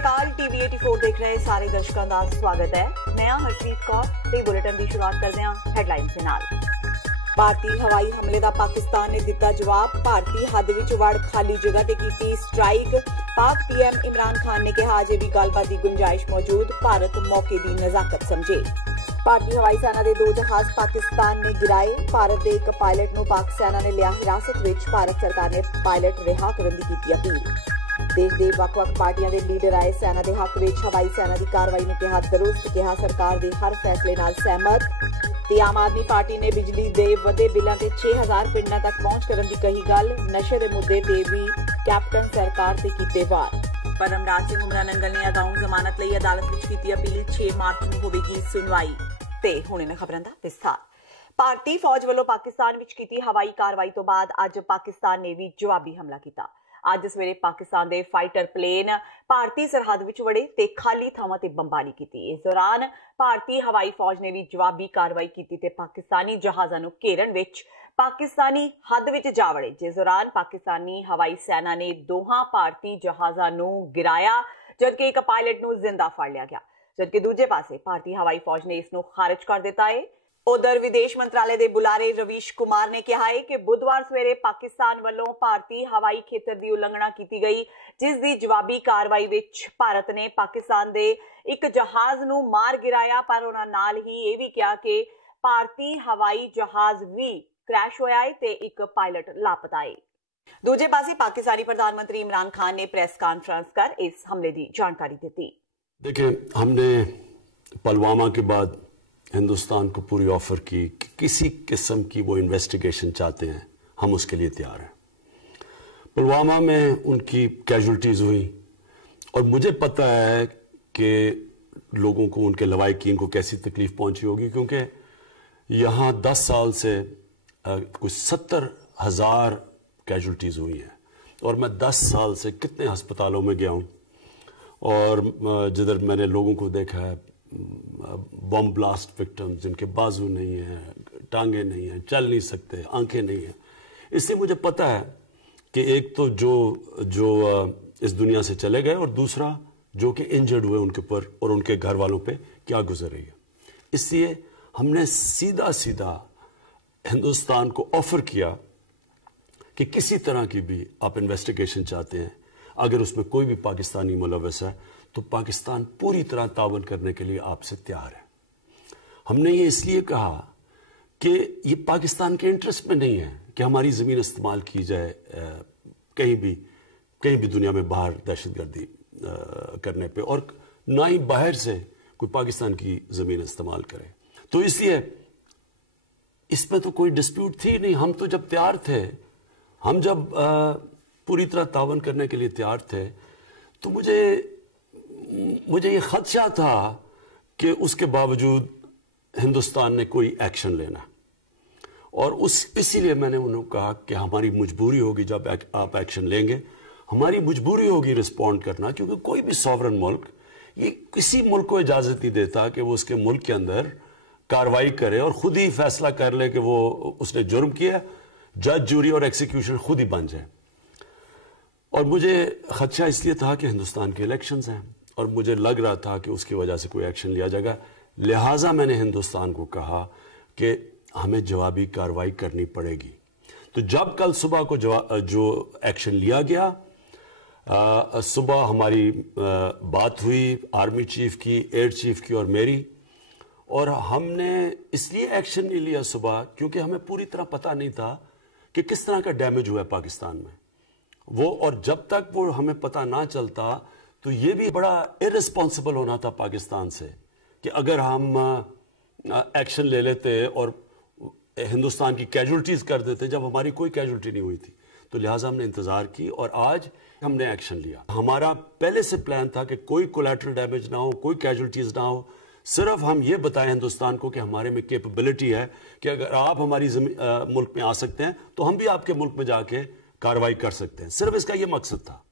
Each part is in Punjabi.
ਅਕਾਲ ਟੀਵੀ 84 ਦੇਖ ਰਹੇ ਸਾਰੇ ਦਰਸ਼ਕਾਂ ਦਾ ਸਵਾਗਤ ਹੈ। ਮੈਂ ਹਾਂ ਹਰਪ੍ਰੀਤ ਕੌਰ ਤੇ ਬੁਲੇਟਿਨ ਦੀ ਸ਼ੁਰੂਆਤ ਕਰਦੇ ਹਾਂ ਹੈਡਲਾਈਨਸ ਦੇ ਨਾਲ। ਭਾਰਤੀ ਹਵਾਈ ਹਮਲੇ ਦਾ ਪਾਕਿਸਤਾਨ ਨੇ ਦਿੱਤਾ ਜਵਾਬ। ਭਾਰਤੀ ਹੱਦ ਵਿੱਚ ਵੜ ਖਾਲੀ ਜਗ੍ਹਾ ਤੇ ਕੀਤੀ ਸਟ੍ਰਾਈਕ। ਪਾਕ ਪੀਐਮ ਇਮਰਾਨ ਖਾਨ ਨੇ ਕਿਹਾ ਅਜੇ ਵੀ ਗੱਲਬਾਤ ਦੀ ਗੁੰਜਾਇਸ਼ ਮੌਜੂਦ, ਭਾਰਤ ਮੌਕੇ ਦੀ ਨਜ਼ਾਕਤ ਸਮਝੇ। ਭਾਰਤੀ ਹਵਾਈ ਸੈਨਾ ਦੇ 2 ਜਹਾਜ਼ ਪਾਕਿਸਤਾਨ ਨੇ ਗਿਰਾਏ। ਭਾਰਤ ਦੇ ਇੱਕ ਪਾਇਲਟ ਨੂੰ ਪਾਕ ਸੈਨਾ ਨੇ ਲਿਆ ਹਿਰਾਸਤ ਵਿੱਚ। ਭਾਰਤ ਸਰਕਾਰ ਨੇ ਪਾਇਲਟ ਰਿਹਾ ਕਰਨ ਦੀ ਕੀਤੀ ਅਪੀਲ। ਦੇਸ਼ ਦੇ ਵੱਖ-ਵੱਖ ਪਾਰਟੀਆਂ ਦੇ ਲੀਡਰ ਆਏ ਸੈਨਾ ਦੇ ਹੱਕ ਵਿੱਚ। ਹਵਾਈ ਸੈਨਾ ਦੀ ਕਾਰਵਾਈ ਨੂੰ ਕਿਹਾ ਦਰੁਸਤ, ਕਿਹਾ ਸਰਕਾਰ ਦੇ ਹਰ ਫੈਸਲੇ ਨਾਲ ਸਹਿਮਤ। ਤੇ ਆਮ ਆਦਮੀ ਪਾਰਟੀ ਨੇ ਬਿਜਲੀ ਦੇ ਵਧੇ ਬਿੱਲਾਂ ਤੇ 6000 ਪਿੰਡਾਂ ਤੱਕ ਪਹੁੰਚ ਕਰਨ ਦੀ ਕਹੀ ਗੱਲ। ਨਸ਼ੇ ਦੇ ਮੁੱਦੇ ਤੇ ਵੀ ਕੈਪਟਨ ਸਰਕਾਰ ਤੇ ਕੀਤੇ ਵਾਰ। ਪਰਮਰਾਜ ਸਿੰਘ ਉਮਰਾ ਨੰਗਲ ਨੇ ਅਗਾਊਂ ਜ਼ਮਾਨਤ ਲਈ ਅਦਾਲਤ ਵਿੱਚ ਕੀਤੀ ਅਪੀਲ। 6 ਮਾਰਚ ਨੂੰ ਹੋਵੇਗੀ ਸੁਣਵਾਈ। ਤੇ ਹੁਣ ਇਹਨਾਂ ਖਬਰਾਂ ਦਾ ਵਿਸਥਾਰ। ਭਾਰਤੀ ਫੌਜ ਵੱਲੋਂ ਪਾਕਿਸਤਾਨ ਵਿੱਚ ਕੀਤੀ ਹਵਾਈ ਕਾਰਵਾਈ ਤੋਂ ਬਾਅਦ ਅੱਜ ਪਾਕਿਸਤਾਨ ਨੇ ਵੀ ਜਵਾਬੀ ਹਮਲਾ ਕੀਤਾ। ਅੱਜ ਸਵੇਰੇ ਪਾਕਿਸਤਾਨ ਦੇ ਫਾਈਟਰ ਪਲੇਨ ਭਾਰਤੀ ਸਰਹੱਦ ਵਿੱਚ ਵੜੇ ਤੇ ਖਾਲੀ ਥਾਵਾਂ ਤੇ ਬੰਬਾਰੀ ਕੀਤੀ। ਇਸ ਦੌਰਾਨ ਭਾਰਤੀ ਹਵਾਈ ਫੌਜ ਨੇ ਵੀ ਜਵਾਬੀ ਕਾਰਵਾਈ ਕੀਤੀ ਤੇ ਪਾਕਿਸਤਾਨੀ ਜਹਾਜ਼ਾਂ ਨੂੰ ਘੇਰਨ ਵਿੱਚ ਪਾਕਿਸਤਾਨੀ ਹੱਦ ਵਿੱਚ ਜਾ ਵੜੇ, ਜਿਸ ਦੌਰਾਨ ਪਾਕਿਸਤਾਨੀ ਹਵਾਈ ਸੈਨਾ ਨੇ 2 ਭਾਰਤੀ ਜਹਾਜ਼ਾਂ ਨੂੰ ਗਿਰਾਇਆ, ਜਦਕਿ ਇੱਕ ਪਾਇਲਟ ਨੂੰ ਜ਼ਿੰਦਾ ਫੜ ਲਿਆ ਗਿਆ। ਜਦਕਿ ਦੂਜੇ ਪਾਸੇ ਭਾਰਤੀ ਹਵਾਈ ਫੌਜ ਨੇ ਇਸ ਨੂੰ ਖਾਰਜ ਕਰ ਦਿੱਤਾ ਹੈ। ਉਧਰ ਵਿਦੇਸ਼ ਮੰਤਰਾਲੇ ਦੇ ਬੁਲਾਰੇ ਰਵੀਸ਼ ਕੁਮਾਰ ਨੇ ਕਿਹਾ ਹੈ ਕਿ ਬੁੱਧਵਾਰ ਸਵੇਰੇ ਪਾਕਿਸਤਾਨ ਵੱਲੋਂ ਭਾਰਤੀ ਹਵਾਈ ਖੇਤਰ ਦੀ ਉਲੰਘਣਾ ਕੀਤੀ ਗਈ, ਜਿਸ ਦੀ ਜਵਾਬੀ ਕਾਰਵਾਈ ਵਿੱਚ ਭਾਰਤ ਨੇ ਪਾਕਿਸਤਾਨ ਦੇ ਇੱਕ ਜਹਾਜ਼ ਨੂੰ ਮਾਰ ਗਿਰਾਇਆ। ਪਰ ਉਹਨਾਂ ਨਾਲ ਹੀ ਇਹ ਵੀ ਕਿਹਾ ਕਿ ਭਾਰਤੀ ਹਵਾਈ ਜਹਾਜ਼ ਵੀ ਕ੍ਰੈਸ਼ ਹੋਇਆ ਹੈ ਤੇ ਇੱਕ ਪਾਇਲਟ ਲਾਪਤਾ ਹੈ। ਦੂਜੇ ਪਾਸੇ ਪਾਕਿस्तानी प्रधान मंत्री इमरान खान ने प्रेस कॉन्फ्रेंस कर इस हमले की जानकारी दी। देखिए, हमने पुलवामा के बाद हिंदुस्तान को पूरी ऑफर की कि किसी किस्म की वो इन्वेस्टिगेशन चाहते हैं, हम उसके लिए तैयार हैं। पुलवामा में उनकी कैजुअल्टीज हुई और मुझे पता है कि लोगों को, उनके लवाहिकीन को कैसी तकलीफ पहुंची होगी, क्योंकि यहाँ 10 साल से कुछ 70,000 कैजुअल्टीज हुई हैं और मैं 10 साल से कितने अस्पतालों में गया हूँ और जिधर मैंने लोगों को देखा है, बम ब्लास्ट विक्टिम्स जिनके बाजू नहीं हैं, टांगे नहीं हैं, चल नहीं सकते, आंखें नहीं हैं। इससे मुझे पता है कि एक तो जो इस दुनिया से चले गए और दूसरा जो कि इंजर्ड हुए उनके ऊपर और उनके घर वालों पे क्या गुजर रही है। इसलिए हमने सीधा हिंदुस्तान को ऑफर किया कि किसी तरह की भी आप इन्वेस्टिगेशन चाहते हैं, अगर उसमें कोई भी पाकिस्तानी मुलव्वस है तो पाकिस्तान पूरी तरह तावन करने के लिए आपसे तैयार है। हमने ये इसलिए कहा कि ये पाकिस्तान के इंटरेस्ट में नहीं है कि हमारी ज़मीन इस्तेमाल की जाए कहीं भी दुनिया में बाहर दहशतगर्दी करने पे, और ना ही बाहर से कोई पाकिस्तान की ज़मीन इस्तेमाल करे। तो इसलिए इसमें तो कोई डिस्प्यूट थी नहीं। हम तो जब तैयार थे, हम जब पूरी तरह तावन करने के लिए तैयार थे, तो मुझे ये खदशा था कि उसके बावजूद हिंदुस्तान ने कोई एक्शन लेना, और इसीलिए मैंने उन्हें कहा कि हमारी मजबूरी होगी जब आप एक्शन लेंगे, हमारी मजबूरी होगी रिस्पॉन्ड करना, क्योंकि कोई भी सॉवरन मुल्क ये किसी मुल्क को इजाज़त नहीं देता कि वो उसके मुल्क के अंदर कार्रवाई करे और खुद ही फैसला कर ले कि वो उसने जुर्म किया, जज, जूरी और एक्सिक्यूशन खुद ही बन जाए। और मुझे खदशा इसलिए था कि हिंदुस्तान के इलेक्शंस हैं और मुझे लग रहा था कि उसकी वजह से कोई एक्शन लिया जाएगा। लिहाजा मैंने हिंदुस्तान को कहा कि हमें जवाबी कार्रवाई करनी पड़ेगी। तो जब कल सुबह को जो एक्शन लिया गया, सुबह हमारी बात हुई आर्मी चीफ की, एयर चीफ की और मेरी, और हमने इसलिए एक्शन नहीं लिया सुबह क्योंकि हमें पूरी तरह पता नहीं था कि किस तरह का डैमेज हुआ है पाकिस्तान में वो, और जब तक वो हमें पता ना चलता तो ये भी बड़ा इररिस्पॉन्सिबल होना था पाकिस्तान से कि अगर हम एक्शन ले लेते और हिंदुस्तान की कैजुअल्टीज कर देते जब हमारी कोई कैजुअल्टी नहीं हुई थी। तो लिहाजा हमने इंतज़ार की और आज हमने एक्शन लिया। हमारा पहले से प्लान था कि कोई कोलैटरल डैमेज ना हो, कोई कैजुअल्टीज ना हो, सिर्फ हम ये बताएं हिंदुस्तान को कि हमारे में कैपेबिलिटी है कि अगर आप हमारी मुल्क में आ सकते हैं तो हम भी आपके मुल्क में जाके कार्रवाई कर सकते हैं। सिर्फ इसका ये मकसद था।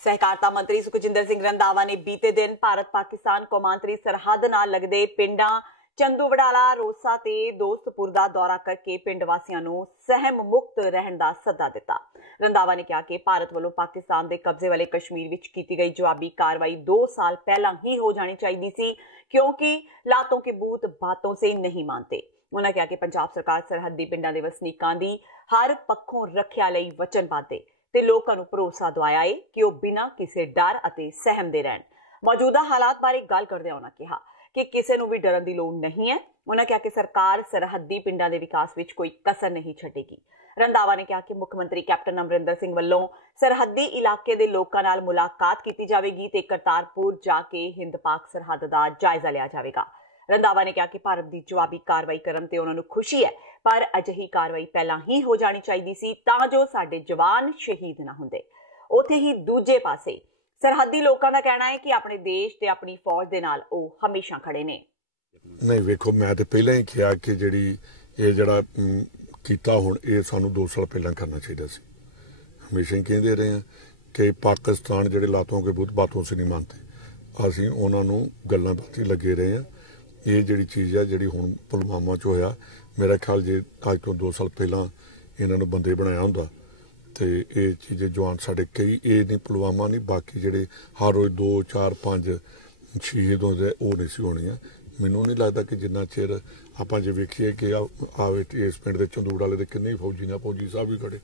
सहकारिता मंत्री सुखजिंदर सिंह रंधावा ने बीते दिन भारत पाकिस्तान कौमांतरी सरहद नाल लगदे पिंडां ਚੰਦੂ ਵਡਾਲਾ, ਰੋਸਾ ਤੇ ਦੋਸਤਪੁਰ ਦਾ ਦੌਰਾ ਕਰਕੇ ਪਿੰਡ ਵਾਸੀਆਂ ਨੂੰ ਸਹਿਮ ਮੁਕਤ ਰਹਿਣ ਦਾ ਸੱਦਾ ਦਿੱਤਾ। ਰੰਧਾਵਾ ਨੇ ਕਿਹਾ ਕਿ ਭਾਰਤ ਵੱਲੋਂ ਪਾਕਿਸਤਾਨ ਦੇ ਕਬਜ਼ੇ ਵਾਲੇ ਕਸ਼ਮੀਰ ਵਿੱਚ ਕੀਤੀ ਗਈ ਜਵਾਬੀ ਕਾਰਵਾਈ 2 ਸਾਲ ਪਹਿਲਾਂ ਹੀ ਹੋ ਜਾਣੀ ਚਾਹੀਦੀ ਸੀ, ਕਿਉਂਕਿ ਲਾਤੋਂ ਕੇ ਬੂਤ ਬਾਤੋਂ ਸੇ ਨਹੀਂ ਮਾਨਤੇ। ਉਹਨਾਂ ਕਿਹਾ ਕਿ ਪੰਜਾਬ ਸਰਕਾਰ ਸਰਹੱਦੀ ਪਿੰਡਾਂ ਦੇ ਵਸਨੀਕਾਂ ਦੀ ਹਰ ਪੱਖੋਂ ਰੱਖਿਆ ਲਈ ਵਚਨਬੱਧ ਹੈ ਤੇ ਲੋਕਾਂ ਨੂੰ ਭਰੋਸਾ ਦਿਵਾਇਆ ਹੈ ਕਿ ਉਹ ਬਿਨਾਂ ਕਿਸੇ ਡਰ ਅਤੇ ਸਹਿਮ ਦੇ ਰਹਿਣ। ਮੌਜੂਦਾ ਹਾਲਾਤ ਬਾਰੇ ਗੱਲ ਕਰਦਿਆਂ ਉਹਨਾਂ ਕਿਹਾ ਕਿ ਕਿਸੇ ਨੂੰ ਵੀ ਡਰਨ ਦੀ ਲੋੜ ਨਹੀਂ ਹੈ। ਉਹਨਾਂ ਕਿਹਾ ਕਿ ਸਰਕਾਰ ਸਰਹੱਦੀ ਪਿੰਡਾਂ ਦੇ ਵਿਕਾਸ ਵਿੱਚ ਕੋਈ ਕਸਰ ਨਹੀਂ ਛੱਡੇਗੀ। ਰੰਧਾਵਾ ਨੇ ਕਿਹਾ ਕਿ ਮੁੱਖ ਮੰਤਰੀ ਕੈਪਟਨ ਅਮਰਿੰਦਰ ਸਿੰਘ ਵੱਲੋਂ ਸਰਹੱਦੀ ਇਲਾਕੇ ਦੇ ਲੋਕਾਂ ਨਾਲ ਮੁਲਾਕਾਤ ਕੀਤੀ ਜਾਵੇਗੀ ਤੇ ਕਰਤਾਰਪੁਰ ਜਾ ਕੇ ਹਿੰਦ-ਪਾਕ ਸਰਹੱਦ ਦਾ ਜਾਇਜ਼ਾ ਲਿਆ ਜਾਵੇਗਾ। ਰੰਧਾਵਾ ਨੇ ਕਿਹਾ ਕਿ ਭਾਰਤ ਦੀ ਜਵਾਬੀ ਕਾਰਵਾਈ ਕਰਨ ਤੇ ਉਹਨਾਂ ਨੂੰ ਖੁਸ਼ੀ ਹੈ, ਪਰ ਅਜਿਹੀ ਕਾਰਵਾਈ ਪਹਿਲਾਂ ਹੀ ਹੋ ਜਾਣੀ ਚਾਹੀਦੀ ਸੀ ਤਾਂ ਜੋ ਸਾਡੇ ਜਵਾਨ ਸ਼ਹੀਦ ਨਾ ਹੁੰਦੇ। ਉੱਥੇ ਹੀ ਦੂਜੇ ਪਾਸੇ ਸਰਹੱਦੀ ਲੋਕਾਂ ਦਾ ਕਹਿਣਾ ਹੈ ਕਿ ਆਪਣੇ ਦੇਸ਼ ਤੇ ਆਪਣੀ ਫੌਜ ਦੇ ਨਾਲ ਉਹ ਹਮੇਸ਼ਾ ਖੜੇ ਨੇ। ਨਹੀਂ ਵੇਖੋ, ਮੈਂ ਤੇ ਪਹਿਲਾਂ ਹੀ ਕਿਹਾ ਕਿ ਜਿਹੜਾ ਕੀਤਾ ਹੁਣ ਇਹ ਸਾਨੂੰ 2 ਸਾਲ ਪਹਿਲਾਂ ਕਰਨਾ ਚਾਹੀਦਾ ਸੀ। ਹਮੇਸ਼ਾ ਹੀ ਕਹਿੰਦੇ ਰਹੇ ਹਾਂ ਕਿ ਪਾਕਿਸਤਾਨ ਜਿਹੜੇ ਲਾਤੋਂ ਕੇ ਬੁੱਤ ਬਾਤੋਂ ਸੇ ਨਹੀਂ ਮੰਨਦੇ, ਅਸੀਂ ਉਹਨਾਂ ਨੂੰ ਗੱਲਾਂ ਬਾਤਾਂ ਲੱਗੇ ਰਹੇ ਹਾਂ। ਇਹ ਜਿਹੜੀ ਚੀਜ਼ ਆ ਜਿਹੜੀ ਹੁਣ ਪੁਲਵਾਮਾ 'ਚ ਹੋਇਆ, ਮੇਰਾ ਖਿਆਲ ਜੇ ਅੱਜ ਤੋਂ 2 ਸਾਲ ਪਹਿਲਾਂ ਇਹਨਾਂ ਨੂੰ ਬੰਦੇ ਬਣਾਇਆ ਹੁੰਦਾ ਤੇ ਇਹ ਚੀਜ਼ ਜਵਾਨ ਸਾਡੇ ਕਈ ਇਹ ਨਹੀਂ ਪੁਲਵਾਮਾ ਨਹੀਂ ਬਾਕੀ ਜਿਹੜੇ ਹਰ ਰੋਜ਼ 2, 4, 5 ਸ਼ਹੀਦ ਹੁੰਦੇ ਉਹ ਨਹੀਂ ਸੀ ਹੋਣੀਆਂ। ਮੈਨੂੰ ਨਹੀਂ ਲੱਗਦਾ ਕਿ ਜਿੰਨਾ ਚਿਰ ਆਪਾਂ ਜੇ ਵੇਖੀਏ ਕਿ ਆਵੇ ਇਸ ਪਿੰਡ ਦੇ ਚੰਦੂੜ ਵਾਲੇ ਦੇ ਕਿੰਨੇ ਫੌਜੀ ਸਾਹਿਬ ਵੀ ਖੜੇ,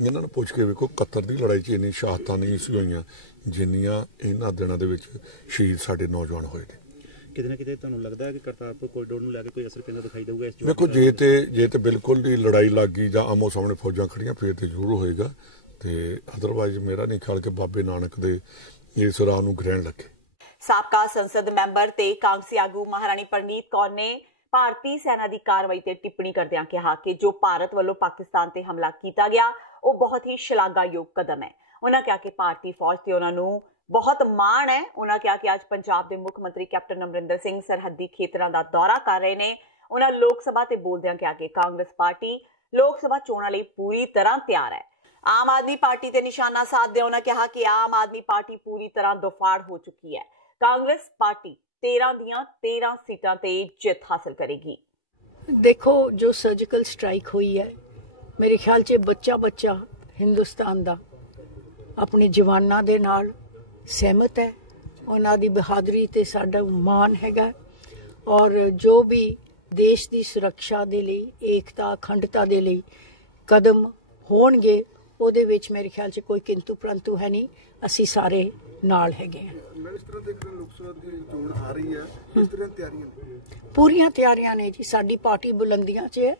ਇਹਨਾਂ ਨੂੰ ਪੁੱਛ ਕੇ ਵੇਖੋ 71 ਦੀ ਲੜਾਈ 'ਚ ਇੰਨੀ ਸ਼ਹਾਦਤਾਂ ਨਹੀਂ ਸੀ ਹੋਈਆਂ ਜਿੰਨੀਆਂ ਇਹਨਾਂ ਦਿਨਾਂ ਦੇ ਵਿੱਚ ਸ਼ਹੀਦ ਸਾਡੇ ਨੌਜਵਾਨ ਹੋਏ ਨੇ। ਕਿਤੇ ਨਾ ਕਿਤੇ ਤੁਹਾਨੂੰ ਲੱਗਦਾ ਹੈ ਕਿ ਕਰਤਾਰਪੁਰ ਕੋਰੀਡੋਰ ਨੂੰ ਲੈ ਕੇ ਕੋਈ ਅਸਰ ਕਿੰਨਾ ਦਿਖਾਈ ਦੇਊਗਾ ਇਸ ਵੇਖੋ ਜੇ ਤੇ ਬਿਲਕੁਲ ਦੀ ਲੜਾਈ ਲੱਗ ਗਈ ਜਾਂ ਆਮੋ ਸਾਹਮਣੇ ਫੌਜਾਂ ਖੜੀਆਂ ਫਿਰ ਤੇ ਜ਼ਰੂਰ ਹੋਏਗਾ, ਤੇ ਅਦਰਵਾਈਜ਼ ਮੇਰਾ ਨਹੀਂ ਖਿਆਲ ਕਿ ਬਾਬੇ ਨਾਨਕ ਦੇ ਇਸ ਰਾਹ ਨੂੰ ਗ੍ਰਹਿਣ ਲੱਗੇ। ਸਾਬਕਾ ਸੰਸਦ ਮੈਂਬਰ ਤੇ ਕਾਂਗਰਸੀ ਆਗੂ ਮਹਾਰਾਣੀ ਪ੍ਰਨੀਤ ਕੌਰ ਨੇ ਭਾਰਤੀ ਸੈਨਾ ਦੀ ਕਾਰਵਾਈ ਤੇ ਟਿੱਪਣੀ ਕਰਦਿਆਂ ਕਿਹਾ ਕਿ ਜੋ ਭਾਰਤ ਵੱਲੋਂ ਪਾਕਿਸਤਾਨ ਤੇ ਹਮਲਾ ਕੀਤਾ ਗਿਆ ਉਹ ਬਹੁਤ ਹੀ ਸ਼ਲਾਘਾਯੋਗ ਕਦਮ ਹੈ। ਉਹਨਾਂ ਕਿਹਾ ਕਿ ਭਾਰਤੀ ਫੌਜ ਤੇ ਉਹਨਾਂ ਨੂੰ ਬਹੁਤ ਮਾਣ ਹੈ। ਉਹਨਾਂ ਕਿਹਾ ਕਿ ਅੱਜ ਪੰਜਾਬ ਦੇ ਮੁੱਖ ਮੰਤਰੀ ਕੈਪਟਨ ਅਮਰਿੰਦਰ ਸਿੰਘ ਸਰਹੱਦੀ ਖੇਤਰਾਂ ਦਾ ਦੌਰਾ ਕਰ ਰਹੇ ਨੇ। ਉਹਨਾਂ ਲੋਕ ਸਭਾ ਤੇ ਬੋਲਦਿਆਂ ਕਿਹਾ ਕਿ ਕਾਂਗਰਸ ਪਾਰਟੀ ਲੋਕ ਸਭਾ ਚੋਣਾਂ ਲਈ ਪੂਰੀ ਤਰ੍ਹਾਂ ਤਿਆਰ ਹੈ। ਆਮ ਆਦਮੀ ਪਾਰਟੀ ਤੇ ਨਿਸ਼ਾਨਾ ਸਾਧਦਿਆਂ ਉਹਨਾਂ ਕਿਹਾ ਕਿ ਆਮ ਆਦਮੀ ਪਾਰਟੀ ਪੂਰੀ ਤਰ੍ਹਾਂ ਦੁਫਾੜ ਹੋ ਚੁੱਕੀ ਹੈ। ਕਾਂਗਰਸ ਪਾਰਟੀ 13 ਦੀਆਂ 13 ਸੀਟਾਂ ਤੇ ਜਿੱਤ ਹਾਸਲ ਕਰੇਗੀ। देखो जो सर्जिकल स्ट्राइक हुई है, मेरे ख्याल से बच्चा हिंदुस्तान दा अपने जवानां दे नाल सहमत है। उन्हां दी बहादुरी ते साडा मान हैगा और जो भी देश दी सुरक्षा दे लई, एकता अखंडता दे लई कदम होणगे ਉਹਦੇ ਵਿੱਚ ਮੇਰੇ ਖਿਆਲ 'ਚ ਕੋਈ ਕਿੰਤੂ ਪ੍ਰੰਤੂ ਹੈ ਨਹੀਂ, ਅਸੀਂ ਸਾਰੇ ਨਾਲ ਹੈਗੇ ਹਾਂ। ਇਸ ਤਰ੍ਹਾਂ ਦੇ ਲੋਕ ਸਭਾ ਦੀ ਚੋਣ ਆ ਰਹੀ ਹੈ, ਇਸ ਤਰ੍ਹਾਂ ਤਿਆਰੀਆਂ ਨੇ? ਪੂਰੀਆਂ ਤਿਆਰੀਆਂ ਨੇ ਜੀ, ਸਾਡੀ ਪਾਰਟੀ ਬੁਲੰਦੀਆਂ 'ਚ ਹੈ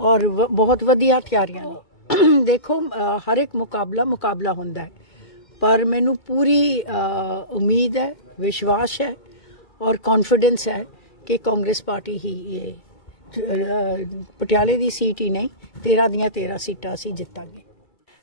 ਔਰ ਬਹੁਤ ਵਧੀਆ ਤਿਆਰੀਆਂ ਨੇ। ਦੇਖੋ ਹਰ ਇੱਕ ਮੁਕਾਬਲਾ ਹੁੰਦਾ ਹੈ, ਪਰ ਮੈਨੂੰ ਪੂਰੀ ਉਮੀਦ ਹੈ, ਵਿਸ਼ਵਾਸ ਹੈ ਔਰ ਕੌਨਫੀਡੈਂਸ ਹੈ ਕਿ ਕਾਂਗਰਸ ਪਾਰਟੀ ਹੀ ਇਹ ਪਟਿਆਲੇ ਦੀ ਸੀਟ ਹੀ ਨਹੀਂ 13 ਦੀਆਂ 13 ਸੀਟਾਂ ਅਸੀਂ ਜਿੱਤਾਂਗੇ।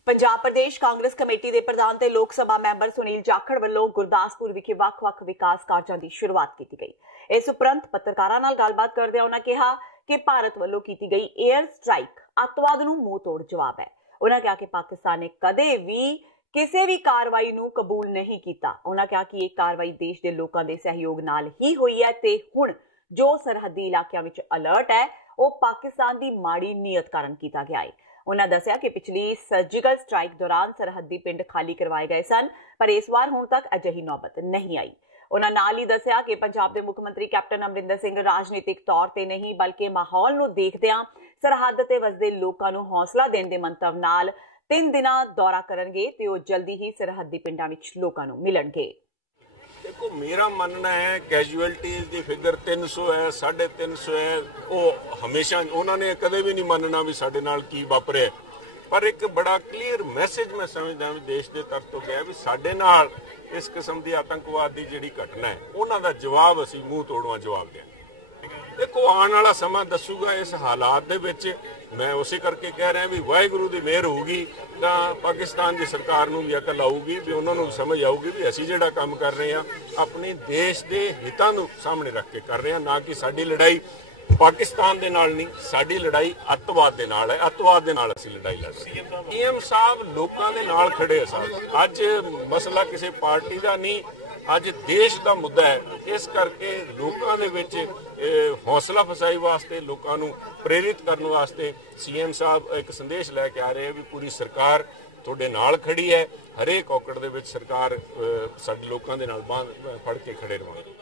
ਪੰਜਾਬ ਪ੍ਰਦੇਸ਼ ਕਾਂਗਰਸ ਕਮੇਟੀ ਦੇ ਪ੍ਰਧਾਨ ਤੇ ਲੋਕ ਸਭਾ ਮੈਂਬਰ ਸੁਨੀਲ ਜਾਖੜ ਵੱਲੋਂ ਗੁਰਦਾਸਪੁਰ ਵਿਖੇ ਵੱਖ-ਵੱਖ ਵਿਕਾਸ ਕਾਰਜਾਂ ਦੀ ਸ਼ੁਰੂਆਤ ਕੀਤੀ ਗਈ। ਇਸ ਉਪਰੰਤ ਪੱਤਰਕਾਰਾਂ ਨਾਲ ਗੱਲਬਾਤ ਕਰਦਿਆਂ ਉਹਨਾਂ ਕਿਹਾ ਕਿ ਭਾਰਤ ਵੱਲੋਂ ਕੀਤੀ ਗਈ 에ਅਰ ਸਟ੍ਰਾਈਕ ਅੱਤਵਾਦ ਨੂੰ ਮੂੰਹ ਤੋੜ ਜਵਾਬ ਹੈ। ਉਹਨਾਂ ਕਿਹਾ ਕਿ ਪਾਕਿਸਤਾਨ ਨੇ ਕਦੇ ਵੀ ਕਿਸੇ ਵੀ ਕਾਰਵਾਈ ਨੂੰ ਕਬੂਲ ਨਹੀਂ ਕੀਤਾ। ਉਹਨਾਂ ਕਿਹਾ ਕਿ ਇਹ ਕਾਰਵਾਈ ਦੇਸ਼ ਦੇ ਲੋਕਾਂ ਦੇ ਸਹਿਯੋਗ ਨਾਲ ਹੀ ਹੋਈ ਹੈ ਤੇ ਹੁਣ ਜੋ ਸਰਹੱਦੀ ਇਲਾਕਿਆਂ ਵਿੱਚ ਅਲਰਟ ਹੈ ਉਹ ਪਾਕਿਸਤਾਨ ਦੀ ਮਾੜੀ ਨੀਅਤ ਕਾਰਨ ਕੀਤਾ ਗਿਆ ਹੈ। ਉਹਨਾਂ ਦੱਸਿਆ ਕਿ ਪਿਛਲੀ ਸਰਜੀਕਲ ਸਟ੍ਰਾਈਕ ਦੌਰਾਨ ਸਰਹੱਦੀ ਪਿੰਡ ਖਾਲੀ ਕਰਵਾਏ ਗਏ ਸਨ, ਪਰ ਇਸ ਵਾਰ ਹੁਣ ਤੱਕ ਅਜਿਹੀ ਨੌਬਤ ਨਹੀਂ ਆਈ। ਉਹਨਾਂ ਨਾਲ ਹੀ ਦੱਸਿਆ ਕਿ ਪੰਜਾਬ ਦੇ ਮੁੱਖ ਮੰਤਰੀ ਕੈਪਟਨ ਅਮਰਿੰਦਰ ਸਿੰਘ ਰਾਜਨੀਤਿਕ ਤੌਰ ਤੇ ਨਹੀਂ ਬਲਕਿ ਮਾਹੌਲ ਨੂੰ ਦੇਖਦਿਆਂ ਸਰਹੱਦ ਤੇ ਵਸਦੇ ਲੋਕਾਂ ਨੂੰ ਹੌਸਲਾ ਦੇਣ ਦੇ ਮੰਤਵ ਨਾਲ 3 ਦਿਨਾਂ ਦੌਰਾ ਕਰਨਗੇ ਤੇ ਉਹ ਜਲਦੀ ਹੀ ਸਰਹੱਦੀ ਪਿੰਡਾਂ ਵਿੱਚ ਲੋਕਾਂ ਨੂੰ ਮਿਲਣਗੇ। देखो मेरा मानना है कैजुअलिटीज की फिगर 300 है, 350 है, वो हमेशा उन्होंने कदे भी नहीं मानना भी साडे नाल की वापरे, पर एक बड़ा क्लीयर मैसेज मैं समझदा भी देश के तरफ तो गया भी साडे नाल इस किस्म की आतंकवाद की जिहड़ी घटना है उन्हां दा जवाब असीं मूँह तोड़वा जवाब दें। देखो आने वाला समा दसूगा इस हालात दे विच। मैं उसे करके कह रहा भी वाहिगुरू की मेहर होगी तो पाकिस्तान की सरकार नूं भी अकल आऊगी भी उन्होंने समझ आऊगी भी असीं जिहड़ा काम कर रहे हैं अपने देश के हितां नूं सामने रख के कर रहे हैं, ना कि साडी लड़ाई पाकिस्तान दे नाल नहीं, साडी लड़ाई अतवाद दे नाल है। अतवाद दे नाल असीं लड़ाई लड़ रहे हैं। PM साहब लोकां दे नाल खड़े साहब। अज मसला किसी पार्टी का नहीं, ਅੱਜ ਦੇਸ਼ ਦਾ ਮੁੱਦਾ ਹੈ। ਇਸ ਕਰਕੇ ਲੋਕਾਂ ਦੇ ਵਿੱਚ ਹੌਸਲਾ ਫਸਾਈ ਵਾਸਤੇ, ਲੋਕਾਂ ਨੂੰ ਪ੍ਰੇਰਿਤ ਕਰਨ ਵਾਸਤੇ CM ਸਾਹਿਬ ਇੱਕ ਸੰਦੇਸ਼ ਲੈ ਕੇ ਆ ਰਹੇ ਵੀ ਪੂਰੀ ਸਰਕਾਰ ਤੁਹਾਡੇ ਨਾਲ ਖੜੀ ਹੈ। ਹਰੇਕ ਔਕੜ ਦੇ ਵਿੱਚ ਸਰਕਾਰ ਸਾਡੇ ਲੋਕਾਂ ਦੇ ਨਾਲ ਬਾਂਹ ਫੜ ਕੇ ਖੜੇ ਰਹੇਗੀ।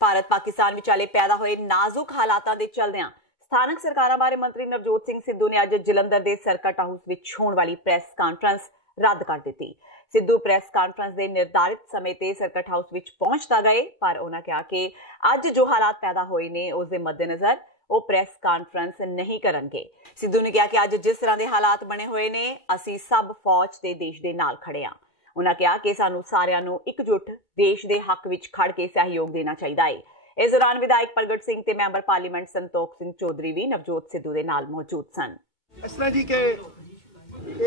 ਭਾਰਤ ਪਾਕਿਸਤਾਨ ਵਿਚਾਲੇ ਪੈਦਾ ਹੋਏ ਨਾਜ਼ੁਕ ਹਾਲਾਤਾਂ ਦੇ ਚੱਲਦਿਆਂ ਸਥਾਨਕ ਸਰਕਾਰਾਂ ਬਾਰੇ ਮੰਤਰੀ ਨਵਜੋਤ ਸਿੰਘ ਸਿੱਧੂ ਨੇ ਅੱਜ ਜਲੰਧਰ ਦੇ ਸਰਕਟ ਹਾਊਸ ਵਿੱਚ ਹੋਣ ਵਾਲੀ ਪ੍ਰੈਸ ਕਾਨਫਰੰਸ ਰੱਦ ਕਰ ਦਿੱਤੀ। ਸਿੱਧੂ ਪ੍ਰੈਸ ਕਾਨਫਰੰਸ ਦੇ ਨਿਰਧਾਰਿਤ ਸਮੇਂ ਤੇ ਸਰਕਟ ਹਾਊਸ ਵਿੱਚ ਪਹੁੰਚ ਤਾਂ ਗਏ, ਪਰ ਉਹਨਾਂ ਕਿਹਾ ਕਿ ਅੱਜ ਜੋ ਹਾਲਾਤ ਪੈਦਾ ਹੋਏ ਨੇ ਉਸ ਦੇ ਮੱਦੇਨਜ਼ਰ ਉਹ ਪ੍ਰੈਸ ਕਾਨਫਰੰਸ ਨਹੀਂ ਕਰਨਗੇ। ਸਿੱਧੂ ਨੇ ਕਿਹਾ ਕਿ ਅੱਜ ਜਿਸ ਤਰ੍ਹਾਂ ਦੇ ਹਾਲਾਤ ਬਣੇ ਹੋਏ ਨੇ, ਅਸੀਂ ਸਭ ਫੌਜ ਤੇ ਦੇਸ਼ ਦੇ ਨਾਲ ਖੜੇ ਹਾਂ। ਉਹਨਾਂ ਕਿਹਾ ਕਿ ਸਾਨੂੰ ਸਾਰਿਆਂ ਨੂੰ ਇਕਜੁੱਟ ਦੇਸ਼ ਦੇ ਹੱਕ ਵਿੱਚ ਖੜ ਕੇ ਸਹਿਯੋਗ ਦੇਣਾ ਚਾਹੀਦਾ ਹੈ। ਇਸ ਦੌਰਾਨ ਵਿਧਾਇਕ ਪ੍ਰਗਟ ਸਿੰਘ ਤੇ ਮੈਂਬਰ ਪਾਰਲੀਮੈਂਟ ਸੰਤੋਖ ਸਿੰਘ ਚੌਧਰੀ ਵੀ ਨਵਜੋਤ ਸਿੱਧੂ ਦੇ ਨਾਲ ਮੌਜੂਦ ਸਨ। ਇਸ ਤਰ੍ਹਾਂ ਜੀ ਕਿ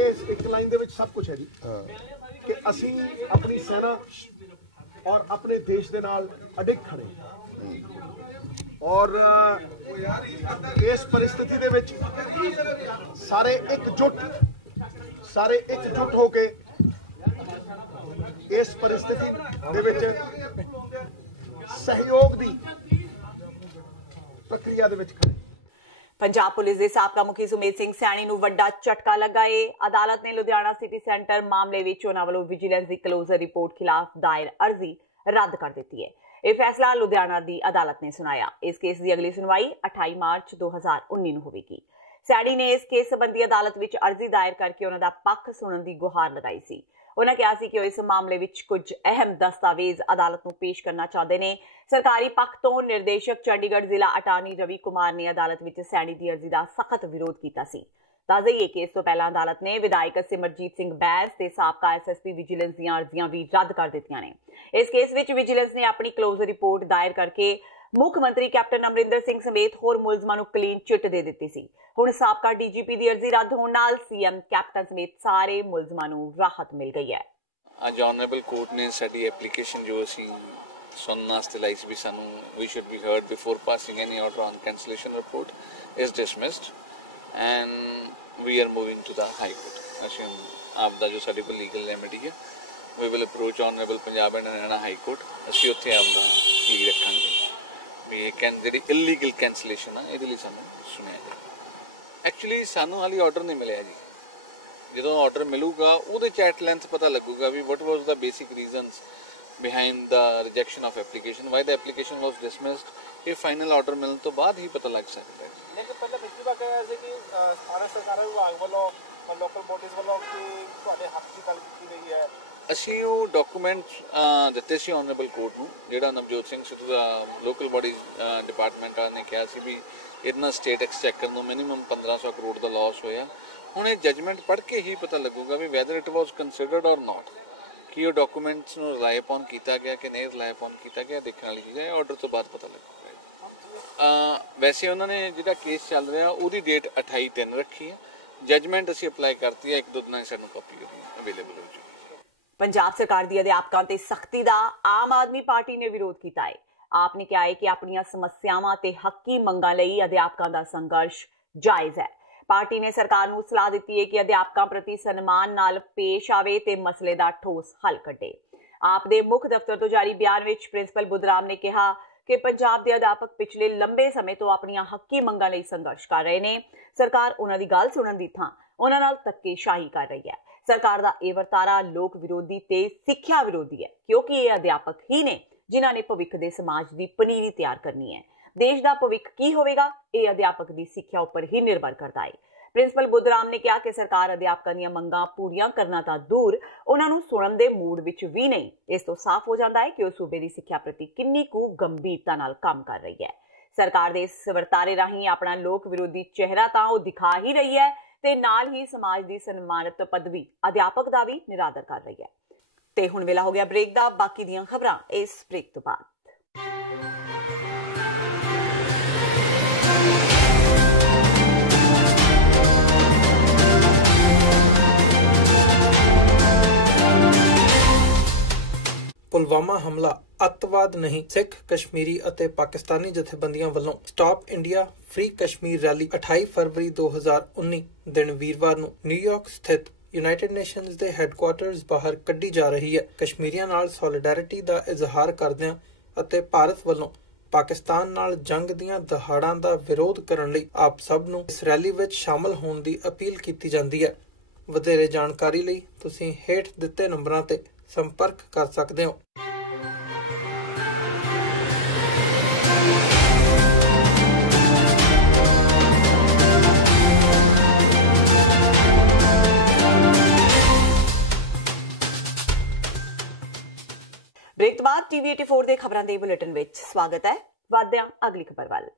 ਇਸ ਇੱਕ ਲਾਈਨ ਦੇ ਵਿੱਚ ਸਭ ਕੁਝ ਹੈ ਜੀ ਕਿ ਅਸੀਂ ਆਪਣੀ ਸੈਨਾ ਔਰ ਆਪਣੇ ਦੇਸ਼ ਦੇ ਨਾਲ ਅਡਿੱਗ ਖੜੇ ਔਰ ਇਸ ਪਰਿਸਥਿਤੀ ਦੇ ਵਿੱਚ ਸਾਰੇ ਇਕਜੁੱਟ ਹੋ ਕੇ ਇਸ ਪਰਿਸਥਿਤੀ ਦੇ ਵਿੱਚ ਸਹਿਯੋਗ ਦੀ ਪ੍ਰਕਿਰਿਆ ਦੇ ਵਿੱਚ ਖੜੇ। ਪੰਜਾਬ ਪੁਲਿਸ ਦੇ ਸਾਬਕਾ ਮੁਖੀ ਸੁਮੇਧ ਸਿੰਘ ਸੈਣੀ ਨੂੰ ਵੱਡਾ ਝਟਕਾ ਲੱਗਾ ਏ। ਅਦਾਲਤ ਨੇ ਲੁਧਿਆਣਾ ਸਿਟੀ ਸੈਂਟਰ ਮਾਮਲੇ ਵਿੱਚ ਉਹਨਾਂ ਵੱਲੋਂ ਵਿਜੀਲੈਂਸ ਦੀ ਕਲੋਜ਼ਰ ਰਿਪੋਰਟ ਖਿਲਾਫ ਦਾਇਰ ਅਰਜ਼ੀ ਰੱਦ ਕਰ ਦਿੱਤੀ ਹੈ। ਇਹ ਫੈਸਲਾ ਲੁਧਿਆਣਾ ਦੀ ਅਦਾਲਤ ਨੇ ਸੁਣਾਇਆ। ਇਸ ਕੇਸ ਦੀ ਅਗਲੀ ਸੁਣਵਾਈ 28 ਮਾਰਚ 2019 ਨੂੰ ਹੋਵੇਗੀ। ਸੈਣੀ ਨੇ ਇਸ ਕੇਸ ਸੰਬੰਧੀ ਅਦਾਲਤ ਵਿੱਚ ਅਰਜ਼ੀ ਦਾਇਰ ਕਰਕੇ ਉਹਨਾਂ ਦਾ ਪੱਖ ਸੁਣਨ ਦੀ ਗੁਹਾਰ ਲਗਾਈ ਸੀ। ਉਹਨਾਂ ਕਿਹਾ ਸੀ ਕਿ ਉਹ ਇਸ ਮਾਮਲੇ ਵਿੱਚ ਕੁਝ ਅਹਿਮ ਦਸਤਾਵੇਜ਼ ਅਦਾਲਤ ਨੂੰ ਪੇਸ਼ ਕਰਨਾ ਚਾਹੁੰਦੇ ਨੇ। ਸਰਕਾਰੀ ਪੱਖ ਤੋਂ ਨਿਰਦੇਸ਼ਕ ਚੰਡੀਗੜ੍ਹ ਜ਼ਿਲ੍ਹਾ ਅਟਾਰਨੀ ਰਵੀ ਕੁਮਾਰ ਨੇ ਅਦਾਲਤ ਵਿੱਚ ਸੈਣੀ ਦੀ ਅਰਜ਼ੀ ਦਾ ਸਖਤ ਵਿਰੋਧ ਕੀਤਾ ਸੀ। ਦੱਸ ਦੇਈਏ ਕਿ ਇਸ ਤੋਂ ਪਹਿਲਾਂ ਅਦਾਲਤ ਨੇ ਵਿਧਾਇਕ ਸਿਮਰਜੀਤ ਸਿੰਘ ਬੈਂਸ ਤੇ ਸਾਬਕਾ SSP ਵਿਜੀਲੈਂਸ ਦੀਆਂ ਅਰਜ਼ੀਆਂ ਵੀ ਰੱਦ ਕਰ ਦਿੱਤੀਆਂ ਨੇ। ਇਸ ਕੇਸ ਵਿੱਚ ਵਿਜੀਲੈਂਸ ਨੇ ਆਪਣੀ ਕਲੋਜ਼ਰ ਰਿਪੋਰਟ ਦਾਇਰ ਕਰਕੇ ਮੁੱਖ ਮੰਤਰੀ ਕੈਪਟਨ ਅਮਰਿੰਦਰ ਸਿੰਘ ਸਮੇਤ ਹੋਰ ਮੁਲਜ਼ਮਾਂ ਨੂੰ ਕਲੀਨ ਚਿੱਟ ਦੇ ਦਿੱਤੀ ਸੀ। ਹੁਣ ਸਾਬਕਾ DGP ਦੀ ਅਰਜ਼ੀ ਰੱਦ ਹੋਣ ਨਾਲ CM ਕੈਪਟਨ ਸਮੇਤ ਸਾਰੇ ਮੁਲਜ਼ਮਾਂ ਨੂੰ ਰਾਹਤ ਮਿਲ ਗਈ ਹੈ। ਅੱਜ ਆਨਰੇਬਲ ਕੋਰਟ ਨੇ ਸਾਡੀ ਐਪਲੀਕੇਸ਼ਨ ਜੋ ਅਸੀਂ ਸੁਣਨ ਵਾਸਤੇ ਲਾਈ ਸੀ ਵੀ ਸਾਨੂੰ ਵੀ should be heard before passing any order on cancellation report is dismissed and we are moving to the high court. ਅਸੀਂ ਆਪ ਦਾ ਜੋ ਸਾਡੇ ਕੋਲ ਲੀਗਲ ਰੈਮੇਡੀ ਹੈ we will approach honourable Punjab and Haryana high court. ਅਸੀਂ ਉੱਥੇ ਆਪ ਦਾ ਲੀਡ ਰੱਖਾਂਗੇ ਵੀ ਇਹ ਜਿਹੜੀ ਇਲੀਗਲ ਕੈਂਸਲੇਸ਼ਨ ਆ ਇਹਦੇ ਲਈ ਸਾਨੂੰ ਸੁਣਿਆ ਜਾਏ। ਐਕਚੁਅਲੀ ਸਾਨੂੰ ਹਾਲੇ ਆਰਡਰ ਨਹੀਂ ਮਿਲਿਆ ਜੀ। ਜਦੋਂ ਆਰਡਰ ਮਿਲੂਗਾ ਉਹਦੇ ਚ ਐਟ ਲੈਂਥ ਪਤਾ ਲੱਗੂਗਾ ਵੀ what was the basic reasons behind the rejection of application, why the application was dismissed। ਇਹ ਫਾਈਨਲ ਆਰਡਰ ਮਿਲਣ ਤੋਂ ਬਾਅਦ ਹੀ ਪਤਾ ਲੱਗ ਸਕਦਾ ਹੈ। ਲੇਕਿਨ ਪਹਿਲਾਂ ਪਿਛਲੀ ਵਾਰ ਕਿਹਾ ਸੀ ਕਿ ਸਥਾਨਕ ਸਰਕਾਰਾਂ ਵਿਭਾਗ ਵੱਲੋਂ ਲੋਕਲ ਬੋਡੀਜ਼ ਵੱਲੋਂ ਤੁਹਾਡੇ ਹੱਕ ਦੀ ਗੱਲ ਕੀਤੀ ਗਈ ਹੈ। ਅਸੀਂ ਉਹ ਡਾਕੂਮੈਂਟ ਦਿੱਤੇ ਸੀ ਆਨਰੇਬਲ ਕੋਰਟ ਨੂੰ, ਜਿਹੜਾ ਨਵਜੋਤ ਸਿੰਘ ਸਿੱਧੂ ਦਾ ਲੋਕਲ ਬੋਡੀਜ਼ ਡਿਪਾਰਟਮੈਂਟ ਨੇ ਕਿਹਾ ਸੀ ਵੀ ਇਹਨਾਂ ਸਟੇਟ ਐਕਸਚੈਕਰ ਨੂੰ ਮਿਨੀਮਮ 1500 ਕਰੋੜ ਦਾ ਲਾਸ ਹੋਇਆ। ਹੁਣ ਇਹ ਜਜਮੈਂਟ ਪੜ੍ਹ ਕੇ ਹੀ ਪਤਾ ਲੱਗੂਗਾ ਵੀ ਵੈਦਰ ਇਟ ਵਾਸ ਕੰਸੀਡਰਡ ਔਰ ਨਾਟ, ਕਿ ਉਹ ਡਾਕੂਮੈਂਟਸ ਨੂੰ ਰਿਲਾਈ ਅਪਨ ਕੀਤਾ ਗਿਆ ਕਿ ਨਹੀਂ ਰਿਲਾਈ ਅਪਨ ਕੀਤਾ ਗਿਆ, ਦੇਖਣ ਵਾਲੀ ਚੀਜ਼ ਹੈ। ਆਰਡਰ ਤੋਂ ਬਾਅਦ ਪਤਾ ਲੱਗੂਗਾ। ਵੈਸੇ ਉਹਨਾਂ ਨੇ ਜਿਹੜਾ ਕੇਸ ਚੱਲ ਰਿਹਾ ਉਹਦੀ ਡੇਟ 28/3 ਰੱਖੀ ਹੈ। ਜਜਮੈਂਟ ਅਸੀਂ ਅਪਲਾਈ ਕਰਤੀ ਹੈ, 1-2 ਦਿਨਾਂ 'ਚ ਸਾਨੂੰ ਕਾਪੀ ਅਵੇਲੇਬਲ ਹੋ ਜਾਊਗੀ। ਪੰਜਾਬ ਸਰਕਾਰ ਦੀ ਅਧਿਆਪਕਾਂ ਤੇ ਸਖਤੀ ਦਾ ਆਮ ਆਦਮੀ ਪਾਰਟੀ ਨੇ ਵਿਰੋਧ ਕੀਤਾ ਹੈ। ਆਪ ਨੇ ਕਿਹਾ ਹੈ ਕਿ ਆਪਣੀਆਂ ਸਮੱਸਿਆਵਾਂ ਤੇ ਹੱਕੀ ਮੰਗਾਂ ਲਈ ਅਧਿਆਪਕਾਂ ਦਾ ਸੰਘਰਸ਼ ਜਾਇਜ਼ ਹੈ। ਪਾਰਟੀ ਨੇ ਸਰਕਾਰ ਨੂੰ ਸਲਾਹ ਦਿੱਤੀ ਹੈ ਕਿ ਅਧਿਆਪਕਾਂ ਪ੍ਰਤੀ ਸਨਮਾਨ ਨਾਲ ਪੇਸ਼ ਆਵੇ ਤੇ ਮਸਲੇ ਦਾ ਠੋਸ ਹੱਲ ਕੱਢੇ। ਆਪ ਦੇ ਮੁੱਖ ਦਫ਼ਤਰ ਤੋਂ ਜਾਰੀ ਬਿਆਨ ਵਿੱਚ ਪ੍ਰਿੰਸੀਪਲ ਬੁੱਧਰਾਮ ਨੇ ਕਿਹਾ ਕਿ ਪੰਜਾਬ ਦੇ ਅਧਿਆਪਕ ਪਿਛਲੇ ਲੰਬੇ ਸਮੇਂ ਤੋਂ ਆਪਣੀਆਂ ਹੱਕੀ ਮੰਗਾਂ ਲਈ ਸੰਘਰਸ਼ ਕਰ ਰਹੇ ਨੇ। ਸਰਕਾਰ ਉਹਨਾਂ ਦੀ ਗੱਲ ਸੁਣਨ ਦੀ ਥਾਂ ਉਹਨਾਂ ਨਾਲ ਧੱਕੇਸ਼ਾਹੀ ਕਰ ਰਹੀ ਹੈ। ਸਰਕਾਰ ਦਾ ਇਹ ਵਰਤਾਰਾ ਲੋਕ ਵਿਰੋਧੀ ਤੇ ਸਿੱਖਿਆ ਵਿਰੋਧੀ ਹੈ, ਕਿਉਂਕਿ ਇਹ ਅਧਿਆਪਕ ਹੀ ਨੇ ਜਿਨ੍ਹਾਂ ਨੇ ਭਵਿੱਖ ਦੇ ਸਮਾਜ ਦੀ ਪਨੀਰੀ ਤਿਆਰ ਕਰਨੀ ਹੈ। ਦੇਸ਼ ਦਾ ਭਵਿੱਖ ਕੀ ਹੋਵੇਗਾ, ਇਹ ਅਧਿਆਪਕ ਦੀ ਸਿੱਖਿਆ ਉੱਪਰ ਹੀ ਨਿਰਭਰ ਕਰਦਾ ਹੈ। ਪ੍ਰਿੰਸੀਪਲ ਬੁੱਧਰਾਮ ਨੇ ਕਿਹਾ ਕਿ ਸਰਕਾਰ ਅਧਿਆਪਕਾਂ ਦੀਆਂ ਮੰਗਾਂ ਪੂਰੀਆਂ ਕਰਨਾ ਤਾਂ ਦੂਰ, ਉਹਨਾਂ ਨੂੰ ਸੁਣਨ ਦੇ ਮੂਡ ਵਿੱਚ ਵੀ ਨਹੀਂ। ਇਸ ਤੋਂ ਸਾਫ਼ ਹੋ ਜਾਂਦਾ ਹੈ ਕਿ ਉਹ ਸੂਬੇ ਦੀ ਸਿੱਖਿਆ ਪ੍ਰਤੀ ਕਿੰਨੀ ਕੁ ਗੰਭੀਰਤਾ ਨਾਲ ਕੰਮ ਕਰ ਰਹੀ ਹੈ। ਸਰਕਾਰ ਦੇ ਇਸ ਵਰਤਾਰੇ ਰਾਹੀਂ ਆਪਣਾ ਲੋਕ ਵਿਰੋਧੀ ਚਿਹਰਾ ਤਾਂ ਉਹ ਦਿਖਾ ਹੀ ਰਹੀ ਹੈ ਤੇ ਨਾਲ ਹੀ ਸਮਾਜ ਦੀ ਸਨਮਾਨਿਤ ਪਦਵੀ ਅਧਿਆਪਕ ਦਾ ਵੀ ਨਿਰਾਦਰ ਕਰ ਰਹੀ ਹੈ। ਤੇ ਹੁਣ ਵੇਲਾ ਹੋ ਗਿਆ ਬ੍ਰੇਕ ਦਾ। ਬਾਕੀ ਦੀਆਂ ਖਬਰਾਂ ਇਸ ਬ੍ਰੇਕ ਤੋਂ ਬਾਅਦ। ਪੁਲਵਾਮਾ ਹਮਲਾ ਅੱਤਵਾਦ ਨਹੀਂ, ਸਿੱਖ, ਕਸ਼ਮੀਰੀ ਅਤੇ ਪਾਕਿਸਤਾਨੀ ਜਥੇਬੰਦੀਆਂ ਵੱਲੋਂ stop India free Kashmir rally 28 ਫਰਵਰੀ 2019 ਦਿਨ ਵੀਰਵਾਰ ਨੂੰ ਨਿਊਯਾਰਕ ਸਥਿਤ ਯੂਨਾਈਟਿਡ ਨੇਸ਼ਨਜ਼ ਦੇ ਹੈੱਡਕੁਆਰਟਰਸ ਬਾਹਰ ਕੱਢੀ ਜਾ ਰਹੀ ਹੈ। ਕਸ਼ਮੀਰੀਆਂ ਨਾਲ ਸੋਲੀਡੈਰਿਟੀ ਦਾ ਇਜ਼ਹਾਰ ਕਰਦਿਆਂ ਅਤੇ ਭਾਰਤ ਵੱਲੋਂ ਪਾਕਿਸਤਾਨ ਨਾਲ ਜੰਗ ਦੀਆਂ ਦਹਾੜਾਂ ਦਾ ਵਿਰੋਧ ਕਰਨ ਲਈ ਆਪ ਸਭ ਨੂੰ ਇਸ ਰੈਲੀ ਵਿੱਚ ਸ਼ਾਮਲ ਹੋਣ ਦੀ ਅਪੀਲ ਕੀਤੀ ਜਾਂਦੀ ਹੈ। ਵਧੇਰੇ ਜਾਣਕਾਰੀ ਲਈ ਤੁਸੀਂ ਹੇਠ ਦਿੱਤੇ ਨੰਬਰਾਂ ਤੇ ਸੰਪਰਕ ਕਰ ਸਕਦੇ ਹੋ। ਬ੍ਰੇਕ ਤੋਂ ਬਾਅਦ TV 84 ਦੇ ਖਬਰਾਂ ਦੇ ਬੁਲੇਟਿਨ ਵਿੱਚ ਸਵਾਗਤ ਹੈ। ਵਧਦੇ ਹਾਂ ਅਗਲੀ ਖਬਰ ਵੱਲ।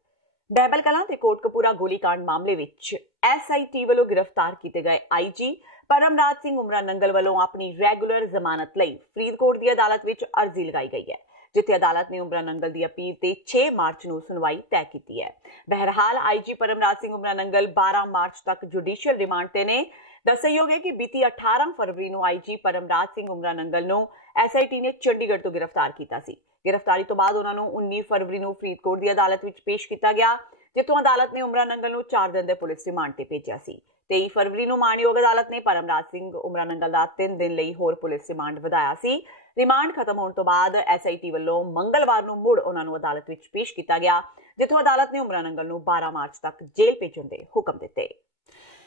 ਬਹਿਬਲ ਕਲਾਂ ਤੇ ਕੋਟਕਪੂਰਾ ਗੋਲੀकांड ਮਾਮਲੇ ਵਿੱਚ SIT ਵੱਲੋਂ ਗ੍ਰਿਫਤਾਰ ਕੀਤੇ ਗਏ IG ਪਰਮਰਾਜ ਸਿੰਘ ਉਮਰਾ ਨੰਗਲ ਵੱਲੋਂ ਆਪਣੀ ਰੈਗੂਲਰ ਜ਼ਮਾਨਤ ਲਈ ਫਰੀਦਕੋਟ ਦੀ ਅਦਾਲਤ ਵਿੱਚ ਅਰਜ਼ੀ ਲਗਾਈ ਗਈ ਹੈ, ਜਿੱਥੇ ਅਦਾਲਤ ਨੇ ਉਮਰਾ ਨੰਗਲ ਦੀ ਅਪੀਲ ਤੇ 6 ਮਾਰਚ ਨੂੰ ਸੁਣਵਾਈ ਤੈਅ ਕੀਤੀ ਹੈ। ਬਹਰਹਾਲ IG ਪਰਮਰਾਜ ਸਿੰਘ ਉਮਰਾ ਨੰਗਲ 12 ਮਾਰਚ ਤੱਕ ਜੁਡੀਸ਼ੀਅਲ ਰਿਮਾਂਡ ਤੇ ਨੇ। ਦੱਸਯੋਗ ਹੈ ਕਿ ਬੀਤੀ 18 ਫਰਵਰੀ ਨੂੰ IG ਪਰਮਰਾਜ ਸਿੰਘ ਉਮਰਾ ਨੰਗਲ ਨੂੰ SIT ਨੇ ਚੰਡੀਗੜ੍ਹ ਤੋਂ ਗ੍ਰਿਫਤਾਰ ਕੀਤਾ ਸੀ। ਗ੍ਰਿਫਤਾਰੀ ਤੋਂ ਬਾਅਦ ਉਹਨਾਂ ਨੂੰ 19 ਫਰਵਰੀ ਨੂੰ ਫਰੀਦਕੋਟ ਦੀ ਅਦਾਲਤ ਵਿੱਚ ਪੇਸ਼ ਕੀਤਾ ਗਿਆ, ਜਿੱਥੋਂ ਅਦਾਲਤ ਨੇ ਉਮਰਾ ਨੰਗਲ ਨੂੰ 4 ਦਿਨ ਦੇ ਪੁਲਿਸ ਰਿਮਾਂਡ ਤੇ ਭੇਜਿਆ ਸੀ। 23 ਫਰਵਰੀ ਨੂੰ ਮਾਣਯੋਗ ਅਦਾਲਤ ਨੇ ਪਰਮਰਾਜ ਸਿੰਘ ਉਮਰਾ ਨੰਗਲ ਦਾ 3 ਦਿਨ ਲਈ ਹੋਰ ਪੁਲਿਸ ਰਿਮਾਂਡ ਵਧਾਇਆ ਸੀ। ਰਿਮਾਂਡ ਖਤਮ ਹੋਣ ਤੋਂ ਬਾਅਦ SIT ਵੱਲੋਂ ਮੰਗਲਵਾਰ ਨੂੰ ਮੁੜ ਉਹਨਾਂ ਨੂੰ ਅਦਾਲਤ ਵਿੱਚ ਪੇਸ਼ ਕੀਤਾ ਗਿਆ, ਜਿੱਥੋਂ ਅਦਾਲਤ ਨੇ ਉਮਰਾ ਨੰਗਲ ਨੂੰ 12 ਮਾਰਚ ਤੱਕ ਜੇਲ੍ਹ ਭੇਜਣ ਦੇ ਹੁਕਮ ਦਿੱਤੇ।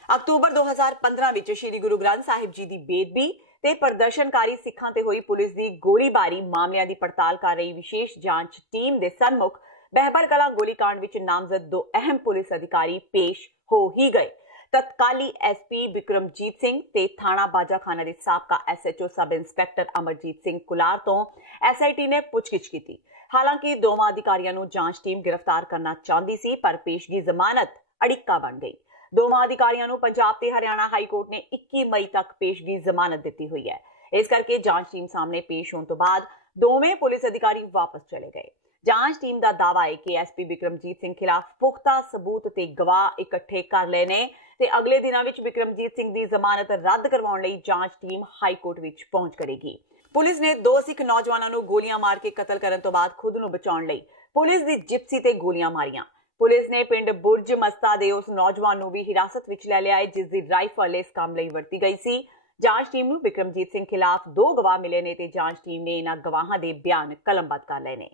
ਅਕਤੂਬਰ 2015 ਵਿੱਚ ਸ਼੍ਰੀ ਗੁਰੂ ਗ੍ਰੰਥ ਸਾਹਿਬ ਜੀ ਦੀ ਬੇਅਦਬੀ ਤੇ ਪ੍ਰਦਰਸ਼ਨਕਾਰੀ ਸਿੱਖਾਂ ਤੇ ਹੋਈ ਪੁਲਿਸ ਦੀ ਗੋਲੀਬਾਰੀ ਮਾਮਲਿਆਂ ਦੀ ਪੜਤਾਲ ਕਰ ਰਹੀ ਵਿਸ਼ੇਸ਼ ਜਾਂਚ ਟੀਮ ਦੇ ਸਨਮੁਖ ਬਹਿਬਲ ਕਲਾਂ ਗੋਲੀकांड ਵਿੱਚ ਨਾਮਜ਼ਦ 2 ਅਹਿਮ ਪੁਲਿਸ ਅਧਿਕਾਰੀ ਪੇਸ਼ ਹੋ ਹੀ ਗਏ। ਤਤਕਾਲੀ SP ਬਿਕਰਮਜੀਤ ਸਿੰਘ ਤੇ ਥਾਣਾ ਬਾਜਾਖਾਨਾ ਦੇ ਸਾਬਕਾ SHO sub inspector Amarjit Singh Kular ਤੋਂ SIT ਨੇ ਪੁੱਛਗਿੱਛ ਕੀਤੀ। ਹਾਲਾਂਕਿ ਦੋਵਾਂ ਅਧਿਕਾਰੀਆਂ ਨੂੰ ਜਾਂਚ ਟੀਮ ਗ੍ਰਿਫਤਾਰ ਕਰਨਾ ਚਾਹੁੰਦੀ ਸੀ, ਪਰ ਪੇਸ਼ਗੀ ਜ਼ਮਾਨਤ ਅੜਿੱਕਾ ਬਣ ਗਈ। ਦੋਵਾਂ ਅਧਿਕਾਰੀਆਂ ਨੂੰ ਪੰਜਾਬ ਤੇ ਹਰਿਆਣਾ ਹਾਈ ਕੋਰਟ ਨੇ 21 ਮਈ ਤੱਕ ਪੇਸ਼ਗੀ ਜ਼ਮਾਨਤ ਦਿੱਤੀ ਹੋਈ ਹੈ। ਇਸ ਕਰਕੇ ਜਾਂਚ ਟੀਮ ਸਾਹਮਣੇ ਪੇਸ਼ ਹੋਣ ਤੋਂ ਬਾਅਦ ਦੋਵੇਂ ਪੁਲਿਸ ਅਧਿਕਾਰੀ ਵਾਪਸ ਚਲੇ ਗਏ। ਜਾਂਚ ਟੀਮ ਦਾ ਦਾਅਵਾ ਹੈ ਕਿ SP ਬਿਕਰਮਜੀਤ ਸਿੰਘ ਖਿਲਾਫ ਪੁਖਤਾ ਸਬੂਤ ਤੇ ਗਵਾਹ ਇਕੱਠੇ ਕਰ ਲਏ ਨੇ ਤੇ ਅਗਲੇ ਦਿਨਾਂ ਵਿੱਚ ਬਿਕਰਮਜੀਤ ਸਿੰਘ ਦੀ ਜ਼ਮਾਨਤ ਰੱਦ ਕਰਵਾਉਣ ਲਈ ਜਾਂਚ ਟੀਮ ਹਾਈ ਕੋਰਟ ਵਿੱਚ ਪਹੁੰਚ ਕਰੇਗੀ। ਪੁਲਿਸ ਨੇ 2 ਸਿੱਖ ਨੌਜਵਾਨਾਂ ਨੂੰ ਗੋਲੀਆਂ ਮਾਰ ਕੇ ਕਤਲ ਕਰਨ ਤੋਂ ਬਾਅਦ ਖੁਦ ਨੂੰ ਬਚਾਉਣ ਲਈ ਪੁਲਿਸ ਦੀ ਜਿਪਸੀ ਤੇ ਗੋਲੀਆਂ ਮਾਰੀਆਂ। ਪੁਲਿਸ ਨੇ ਪਿੰਡ ਬੁਰਜ ਮਸਤਾ ਦੇ ਉਸ ਨੌਜਵਾਨ ਨੂੰ ਵੀ ਹਿਰਾਸਤ ਵਿੱਚ ਲੈ ਲਿਆ ਹੈ, ਜਿਸ ਦੀ ਰਾਈਫਲ ਇਸ ਕੰਮ ਲਈ ਵਰਤੀ ਗਈ ਸੀ। ਜਾਂਚ ਟੀਮ ਨੂੰ ਬਿਕਰਮਜੀਤ ਸਿੰਘ ਖਿਲਾਫ 2 ਗਵਾਹ ਮਿਲੇ ਨੇ ਤੇ ਜਾਂਚ ਟੀਮ ਨੇ ਇਹਨਾਂ ਗਵਾਹਾਂ ਦੇ ਬਿਆਨ ਕਲਮਬੱਧ ਕਰ ਲਏ ਨੇ।